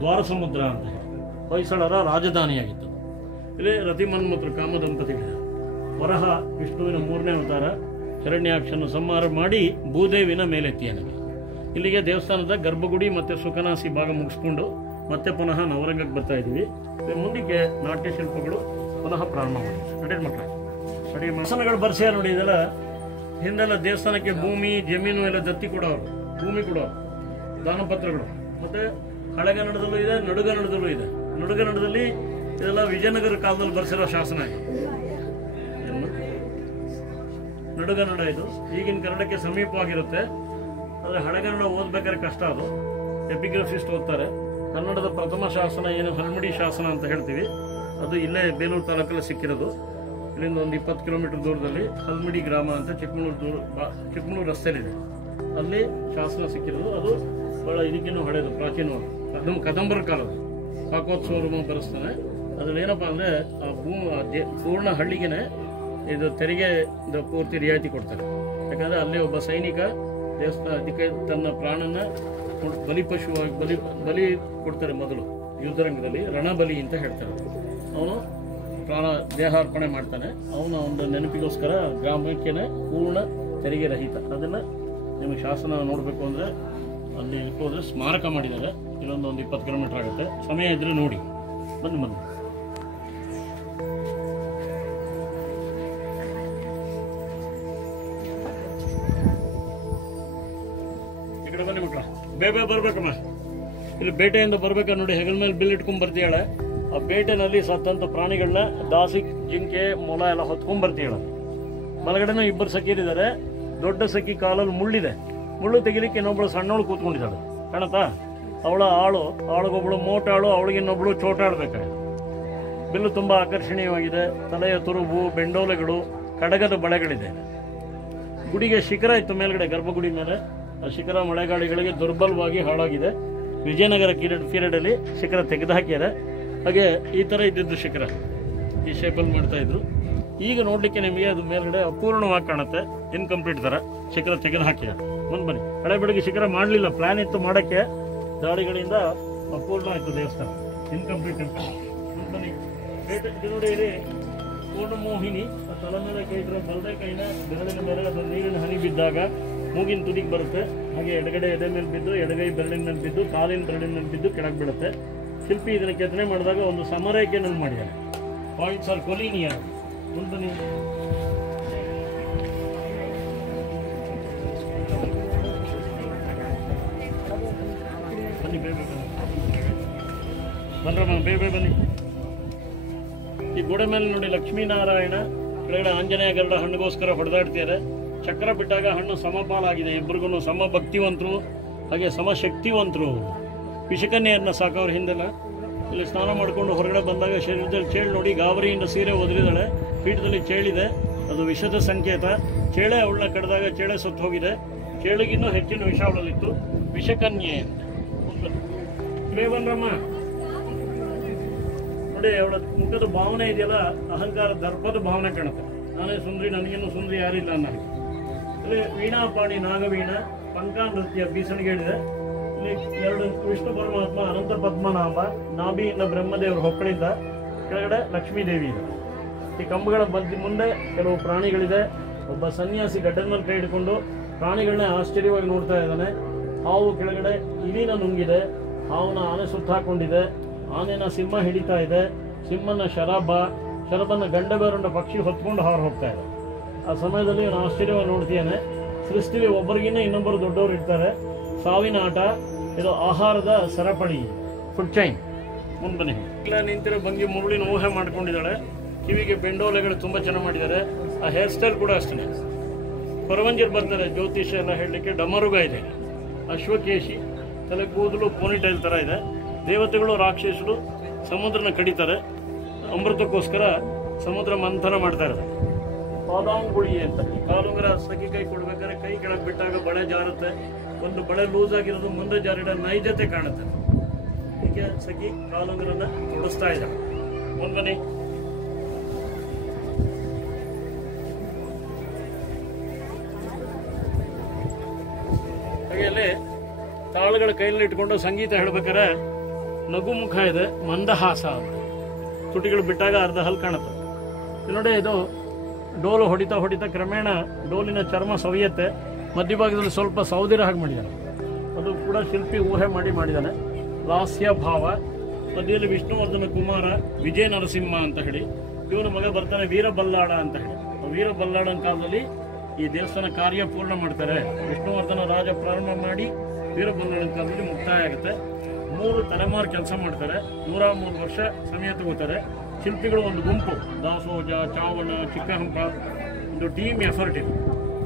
ದ್ವಾರ ಸಮುದ್ರ ಅಂತ ಹೇಳಿ ಹೊಯ್ಸಳರ ರಾಜಧಾನಿಯಾಗಿತ್ತು. ಇಲ್ಲಿ ರತಿಮನ್ಮತ್ರ ಕಾಮದಂಪತಿಗಳಿದೆ. ವರಹ ವಿಷ್ಣುವಿನ 3ನೇ ಅವತಾರ. ಹಿರಣ್ಯಾಕ್ಷನ ಸಂಹಾರ ಮಾಡಿ ಭೂದೇವಿನ ಮೇಲೆತ್ತಿಯನಿಗೆ. ಇಲ್ಲಿಗೆ ದೇವಸ್ಥಾನದ ಗರ್ಭಗುಡಿ ಮತ್ತು ಸುಖನಾಸಿ ಭಾಗ ಮುಗಿಸ್ಕೊಂಡು ಮತ್ತೆ ಪುನಃ ನವರಂಗಕ್ಕೆ ಬರ್ತಾ ಇದ್ದೀವಿ. ಮುಂದಕ್ಕೆ ನಾಟ್ಯ ಶಿಲ್ಪಗಳು ಪುನಃ ಪ್ರಾರಂಭ ಮಾಡಿ ನಡೀರಿ ಮಕ್ಕಳ. ಸರಿ, ಮಸನಗಳು ಬರ್ಸ್ಯಾರ ನೋಡಿ. ಇದೆಲ್ಲ ಹಿಂದೆಲ್ಲ ದೇವಸ್ಥಾನಕ್ಕೆ ಭೂಮಿ, ಜಮೀನು ಎಲ್ಲ ದತ್ತಿ ಕೊಡೋರು, ಭೂಮಿ ಕೊಡೋರು, ದಾನಪತ್ರಗಳು. ಮತ್ತು ಹಳೆಗನ್ನಡದಲ್ಲೂ ಇದೆ, ನಡುಗನ್ನಡದಲ್ಲೂ ಇದೆ. ನಡುಗನ್ನಡದಲ್ಲಿ ಇದೆಲ್ಲ ವಿಜಯನಗರ ಕಾಲದಲ್ಲಿ ಬರ್ಸಿರೋ ಶಾಸನ ಇದೆ. ನಡುಗನ್ನಡ ಇದು ಈಗಿನ ಕನ್ನಡಕ್ಕೆ ಸಮೀಪವಾಗಿರುತ್ತೆ. ಆದರೆ ಹಳೆಗನ್ನಡ ಓದ್ಬೇಕಾದ್ರೆ ಕಷ್ಟ. ಅದು ಎಪಿಗ್ರಫಿಸ್ಟ್ ಓದ್ತಾರೆ. ಕನ್ನಡದ ಪ್ರಥಮ ಶಾಸನ ಏನು ಹಲ್ಮಿಡಿ ಶಾಸನ ಅಂತ ಹೇಳ್ತೀವಿ, ಅದು ಇಲ್ಲೇ ಬೇಲೂರು ತಾಲೂಕಲ್ಲಿ ಸಿಕ್ಕಿರೋದು. ಇಲ್ಲಿಂದ ಒಂದು 20 ಕಿಲೋಮೀಟರ್ ದೂರದಲ್ಲಿ ಹಲ್ಮಿಡಿ ಗ್ರಾಮ ಅಂತ ಚಿಕ್ಕಮಗಳೂರು ರಸ್ತೆಯಲ್ಲಿದೆ. ಅಲ್ಲಿ ಶಾಸನ ಸಿಕ್ಕಿರೋದು. ಅದು ಭಾಳ ಇದಕ್ಕಿನ್ನೂ ಹಳೆಯದು, ಪ್ರಾಚೀನವಾದ ಕದಂಬರ ಕಾಲದ. ಕಾಕೋತ್ಸವ ಬರೆಸ್ತಾನೆ. ಅದ್ರಲ್ಲಿ ಏನಪ್ಪ ಅಂದರೆ ಪೂರ್ಣ ಹಳ್ಳಿಗೆ ಇದು ತೆರಿಗೆ ಪೂರ್ತಿ ರಿಯಾಯಿತಿ ಕೊಡ್ತಾರೆ. ಯಾಕಂದರೆ ಅಲ್ಲಿ ಒಬ್ಬ ಸೈನಿಕ ಅದಕ್ಕೆ ತನ್ನ ಪ್ರಾಣನ ಬಲಿಪಶುವಾಗಿ ಬಲಿ ಕೊಡ್ತಾರೆ. ಮೊದಲು ಯುದ್ಧರಂಗದಲ್ಲಿ ರಣಬಲಿ ಅಂತ ಹೇಳ್ತಾರೆ. ಅವನು ಪ್ರಾಣ ದೇಹಾರ್ಪಣೆ ಮಾಡ್ತಾನೆ. ಅವನ ಒಂದು ನೆನಪಿಗೋಸ್ಕರ ಗ್ರಾಮಕ್ಕೆ ಪೂರ್ಣ ತೆರಿಗೆ ರಹಿತ. ಅದನ್ನು ನಿಮಗೆ ಶಾಸನ ನೋಡಬೇಕು ಅಂದರೆ ಅಲ್ಲಿ ಹೋದರೆ ಸ್ಮಾರಕ ಮಾಡಿದ್ದಾರೆ. ಇಲ್ಲೊಂದು 20 ಕಿಲೋಮೀಟರ್ ಆಗುತ್ತೆ. ಸಮಯ ಇದ್ದರೆ ನೋಡಿ. ಬನ್ನಿ. ಬೇಬೆ ಬರ್ಬೇಕಮ್ಮ, ಇಲ್ಲಿ ಬೇಟೆಯಿಂದ ಬರ್ಬೇಕಾ ನೋಡಿ, ಹೆಗಲ ಮೇಲೆ ಬಿಲ್ ಇಟ್ಕೊಂಡ್ ಬರ್ತೀಯಾಳೆ. ಆ ಬೇಟೆನಲ್ಲಿ ಸತ್ತಂತ ಪ್ರಾಣಿಗಳನ್ನ ದಾಸಿ, ಜಿಂಕೆ, ಮೊಲ ಎಲ್ಲ ಹೊತ್ಕೊಂಡ್ ಬರ್ತೀಯಾಳ. ಬಲಗಡೆನೂ ಇಬ್ಬರು ಸಖಿಯರಿದ್ದಾರೆ. ದೊಡ್ಡ ಸಖಿ ಕಾಲಲ್ಲಿ ಮುಳ್ಳಿದೆ, ಮುಳ್ಳು ತೆಗಿಲಿಕ್ಕೆ ಇನ್ನೊಬ್ಳು ಸಣ್ಣವಳು ಕೂತ್ಕೊಂಡಿದ್ದಾಳೆ, ಕಾಣತ್ತಾ? ಅವಳ ಆಳುಗೊಬ್ಳು ಮೋಟಾಳು, ಅವಳಿಗೆ ಇನ್ನೊಬ್ಳು ಚೋಟಾಡ್ಬೇಕಾಗಿದೆ. ಬಿಲ್ಲು ತುಂಬ ಆಕರ್ಷಣೀಯವಾಗಿದೆ. ತಲೆಯ ತುರುಬು, ಬೆಂಡೋಲೆಗಳು, ಕಡಗದ ಬಳೆಗಳಿದೆ. ಗುಡಿಗೆ ಶಿಖರ ಇತ್ತು ಮೇಲ್ಗಡೆ ಗರ್ಭಗುಡಿ ಮೇಲೆ. ಆ ಶಿಖರ ಮಳೆಗಾಳಿಗಳಿಗೆ ದುರ್ಬಲವಾಗಿ ಹಾಳಾಗಿದೆ. ವಿಜಯನಗರ ಪೀರಿಯಡಲ್ಲಿ ಶಿಖರ ತೆಗೆದುಹಾಕ್ಯಾರೆ. ಹಾಗೆ ಈ ಥರ ಇದ್ದಿದ್ದು ಶಿಖರ ಈ ಶೇಪಲ್ಲಿ ಮಾಡ್ತಾ ಇದ್ರು. ಈಗ ನೋಡಲಿಕ್ಕೆ ನಿಮಗೆ ಅದು ಮೇಲ್ಗಡೆ ಅಪೂರ್ಣವಾಗಿ ಕಾಣುತ್ತೆ, ಇನ್ಕಂಪ್ಲೀಟ್ ಥರ ಶಿಖರ ತೆಗೆದು ಹಾಕಿದ್ದಾರೆ. ಬನ್ನಿ, ಹಳೆ ಬೆಳಗ್ಗೆ ಶಿಖರ ಮಾಡಲಿಲ್ಲ, ಪ್ಲಾನ್ ಇತ್ತು ಮಾಡೋಕ್ಕೆ, ದಾಳಿಗಳಿಂದ ಅಪೂರ್ಣ ಆಯಿತು ದೇವಸ್ಥಾನ, ಇನ್ಕಂಪ್ಲೀಟ್. ಬನ್ನಿ, ನೋಡಿ ಇಲ್ಲಿ ಪೂರ್ಣಮೋಹಿನಿ ತಲೆ ಮೇಲೆ ಕೈ ಇಟ್ಟರೆ ಬಲದೆ ಕೈನ ಬೆರಳಿನ ಮೇಲೆ ಅದು ನೀರಿನ ಹನಿ ಬಿದ್ದಾಗ ಮೂಗಿನ ತುದಿಗೆ ಬರುತ್ತೆ. ಹಾಗೆ ಎಡಗಡೆ ಎದೆ ಮೇಲೆ ಬಿದ್ದು, ಎಡಗೈ ಬೆರಳಿನ ಮೇಲೆ ಬಿದ್ದು, ಕಾಲಿನ ಬೆರಳಿನ ಮೇಲೆ ಬಿದ್ದು ಕೆಳಗೆ ಬೀಳುತ್ತೆ. ಶಿಲ್ಪಿ ಇದನ್ನು ಕೆತ್ತನೆ ಮಾಡಿದಾಗ ಒಂದು ಸಮರೇಖೆಯನ್ನು ಮಾಡಿದ್ದಾರೆ. Points are collinear. ಬನ್ನಿ, ಬನ್ನಿ ಬೇಗ ಬನ್ರಮ್ಮ, ಬೇಗ ಬನ್ನಿ. ಈ ಗೋಡೆ ಮೇಲೆ ನೋಡಿ ಲಕ್ಷ್ಮೀನಾರಾಯಣ, ಕೆಳಗಡೆ ಆಂಜನೇಯ ಗರುಡ ಹಣ್ಣಿಗೋಸ್ಕರ ಹೊಡೆದಾಡ್ತಿದ್ದಾರೆ. ಚಕ್ರ ಬಿಟ್ಟಾಗ ಹಣ್ಣು ಸಮಪಾಲಾಗಿದೆ. ಇಬ್ಬರಿಗೂ ಸಮ ಭಕ್ತಿವಂತರು, ಹಾಗೆ ಸಮಶಕ್ತಿವಂತರು. ವಿಷಕನ್ಯೆಯನ್ನ ಸಾಕವ್ರ ಹಿಂದೆಲ್ಲ. ಇಲ್ಲಿ ಸ್ನಾನ ಮಾಡಿಕೊಂಡು ಹೊರಗಡೆ ಬಂದಾಗ ಶರೀರದಲ್ಲಿ ಚೇಳು ನೋಡಿ, ಗಾಬರಿಯಿಂದ ಸೀರೆ ಒದರಿದಾಳೆ. ಪೀಠದಲ್ಲಿ ಚೇಳಿದೆ, ಅದು ವಿಷದ ಸಂಕೇತ. ಚೇಳೆ ಅವಳನ್ನ ಕಡಿದಾಗ ಚೇಳೆ ಸತ್ತು ಹೋಗಿದೆ. ಚೇಳಿಗಿನ್ನೂ ಹೆಚ್ಚಿನ ವಿಷ ಅವಳಲ್ಲಿತ್ತು. ವಿಷಕನ್ಯೆ ಬೇಬನ್ರಮ್ಮ ನೋಡಿ, ಅವಳ ಮುಖದ ಭಾವನೆ ಇದೆಯಲ್ಲ, ಅಹಂಕಾರ ದರ್ಪದ ಭಾವನೆ ಕಾಣುತ್ತೆ. ನಾನೇ ಸುಂದ್ರಿ, ನನಗೇನು ಸುಂದ್ರಿ ಯಾರಿಲ್ಲ ಅನ್ನೋದು. ಇಲ್ಲಿ ವೀಣಾಪಾಣಿ ನಾಗವೀಣ, ಪಂಕ ನೃತ್ಯ ಬೀಸಣಿಗೆ ಹೇಳಿದೆ. ಇಲ್ಲಿ ಎರಡು ವಿಷ್ಣು ಪರಮಾತ್ಮ, ಅನಂತ ಪದ್ಮನಾಭ, ನಾಭಿಯಿಂದ ಬ್ರಹ್ಮದೇವರು ಹೊಕ್ಕಳಿದ್ದ, ಕೆಳಗಡೆ ಲಕ್ಷ್ಮೀದೇವಿ ಇದೆ. ಈ ಕಂಬಗಳ ಮುಂದೆ ಕೆಲವು ಪ್ರಾಣಿಗಳಿದೆ. ಒಬ್ಬ ಸನ್ಯಾಸಿ ಗಡ್ಡನ ಮೇಲೆ ಕೈ ಹಿಡ್ಕೊಂಡು ಪ್ರಾಣಿಗಳನ್ನೇ ಆಶ್ಚರ್ಯವಾಗಿ ನೋಡ್ತಾ ಇದ್ದಾನೆ. ಹಾವು ಕೆಳಗಡೆ ಇಲಿನ ನುಂಗಿದೆ, ಹಾವನ್ನ ಆನೆ ಸುತ್ತಾಕೊಂಡಿದೆ, ಆನೆನ ಸಿಂಹ ಹಿಡಿತಾ ಇದೆ, ಸಿಂಹನ ಶರಬನ್ನ ಗಂಡಬೇರುಂಡ ಪಕ್ಷಿ ಹೊತ್ಕೊಂಡು ಹಾರು ಹೋಗ್ತಾ ಇದೆ. ಆ ಸಮಯದಲ್ಲಿ ನಾನು ಆಶ್ಚರ್ಯವಾಗಿ ನೋಡ್ತೀಯಾನೆ. ಸೃಷ್ಟಿಲಿ ಒಬ್ಬರಿಗಿನ್ನ ಇನ್ನೊಬ್ಬರು ದೊಡ್ಡವರು ಇರ್ತಾರೆ. ಸಾವಿನ ಆಟ ಇದು, ಆಹಾರದ ಸರಪಳಿ, ಫುಡ್ ಚೈನ್. ಮುಂದೆ ಬನ್ನಿ. ಇಲ್ಲ ನಿಂತಿರೋ ಭಂಗಿ ಮುರುಳಿನ ಊಹೆ ಮಾಡ್ಕೊಂಡಿದ್ದಾಳೆ. ಕಿವಿಗೆ ಬೆಂಡೋಲೆಗಳು ತುಂಬ ಚೆನ್ನಾಗಿ ಮಾಡಿದ್ದಾರೆ. ಆ ಹೇರ್ ಸ್ಟೈಲ್ ಕೂಡ ಅಷ್ಟೇ. ಕೊರವಂಜರು ಬರ್ತಾರೆ ಜ್ಯೋತಿಷ್ಯ ಎಲ್ಲ ಹೇಳಲಿಕ್ಕೆ. ಡಮರುಗ ಇದೆ, ಅಶ್ವಕೇಶಿ, ತಲೆ ಕೂದಲು ಪೋನಿಟೈಲ್ ಥರ ಇದೆ. ದೇವತೆಗಳು, ರಾಕ್ಷಸರು ಸಮುದ್ರನ ಕಡಿತಾರೆ. ಅಮೃತಕ್ಕೋಸ್ಕರ ಸಮುದ್ರ ಮಂಥನ ಮಾಡ್ತಾ ಇದ್ದಾರೆ. ಪಾದಾಂಗುಳಿ ಅಂತ, ಈ ಕಾಲುಂಗರ ಸಖಿ ಕೈ ಕೊಡ್ಬೇಕಾದ್ರೆ ಕೈ ಕೆಳಗೆ ಬಿಟ್ಟಾಗ ಬಳೆ ಜಾರುತ್ತೆ. ಒಂದು ಬಳೆ ಲೂಸ್ ಆಗಿರೋದು ಮುಂದೆ ಜಾರಿಡ ನೈಜತೆ ಕಾಣುತ್ತೆ. ಹೀಗೆ ಸಖಿ ಕಾಲುಂಗರನ್ನ ತೊಡಸ್ತಾ ಇದ್ದಾಳೆ. ಮುಂದೆ ಹಾಗೆ ಅಲ್ಲಿ ತಾಳುಗಳ ಕೈಯಲ್ಲಿ ಇಟ್ಕೊಂಡು ಸಂಗೀತ ಹೇಳ್ಬೇಕಾದ್ರೆ ನಗು ಮುಖ ಇದೆ, ಮಂದಹಾಸ ಅಂತ. ತುಟಿಗಳು ಬಿಟ್ಟಾಗ ಅರ್ಧ ಹಲ್ ಕಾಣುತ್ತೆ. ನೋಡಿ, ಇದು ಡೋಲು ಹೊಡಿತಾ ಹೊಡಿತಾ ಕ್ರಮೇಣ ಡೋಲಿನ ಚರ್ಮ ಸವಿಯತ್ತೆ. ಮಧ್ಯಭಾಗದಲ್ಲಿ ಸ್ವಲ್ಪ ಸೌದಿರ ಹಾಗೆ ಮಾಡಿದ್ದಾನೆ. ಅದು ಕೂಡ ಶಿಲ್ಪಿ ಊಹೆ ಮಾಡಿದ್ದಾನೆ. ಲಾಸ್ಯ ಭಾವ. ಮಧ್ಯದಲ್ಲಿ ವಿಷ್ಣುವರ್ಧನ ಕುಮಾರ, ವಿಜಯ ನರಸಿಂಹ ಅಂತ ಹೇಳಿ. ಇವನ ಮಗ ಬರ್ತಾನೆ ವೀರಬಲ್ಲಾಳ ಅಂತ ಹೇಳಿ. ವೀರಬಲ್ಲಾಳನ ಕಾಲದಲ್ಲಿ ಈ ದೇವಸ್ಥಾನ ಕಾರ್ಯ ಪೂರ್ಣ ಮಾಡ್ತಾರೆ. ವಿಷ್ಣುವರ್ಧನ ರಾಜ ಪ್ರಾರಂಭ ಮಾಡಿ ವೀರಬಲ್ಲಾಳನ ಕಾಲದಲ್ಲಿ ಮುಕ್ತಾಯ ಆಗುತ್ತೆ. 3 ತಲೆಮಾರು ಕೆಲಸ ಮಾಡ್ತಾರೆ. 103 ವರ್ಷ ಸಮಯ ತಗೋತಾರೆ. ಶಿಲ್ಪಿಗಳು ಒಂದು ಗುಂಪು, ದಾಸೋಜ, ಚಾವಣ, ಚಿಕ್ಕಹಂಪ, ಒಂದು ಟೀಮ್ ಎಫರ್ಟ್ ಇದೆ.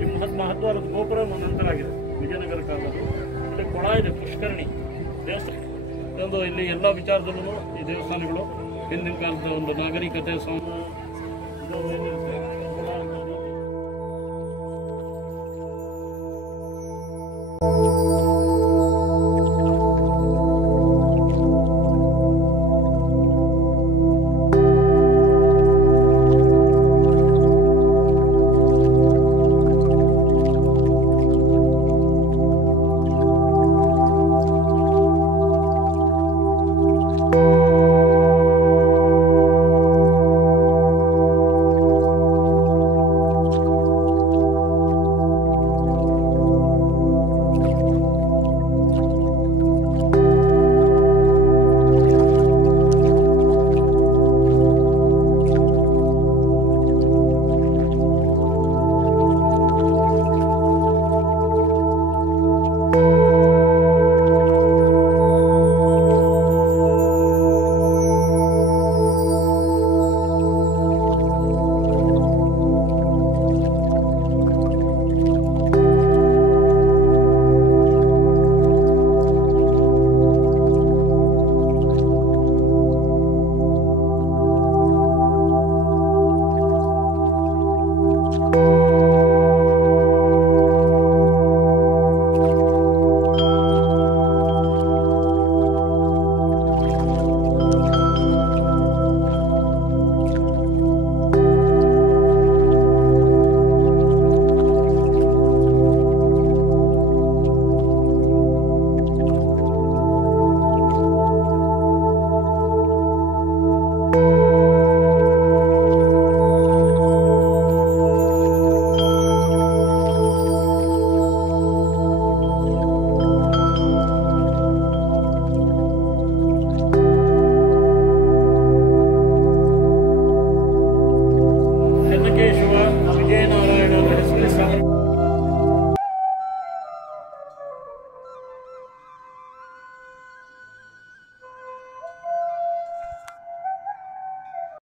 ಈ ಮಹತ್ವವಾದ ಗೋಪುರ ನಂತರ ಆಗಿದೆ ವಿಜಯನಗರ ಕಾಲದಲ್ಲಿ. ಇಲ್ಲಿ ಕೊಳ ಇದೆ, ಪುಷ್ಕರಣಿ ದೇವಸ್ಥಾನ. ಒಂದು ಇಲ್ಲಿ ಎಲ್ಲ ವಿಚಾರದಲ್ಲೂ ಈ ದೇವಸ್ಥಾನಗಳು ಹಿಂದಿನ ಕಾಲದ ಒಂದು ನಾಗರಿಕತೆ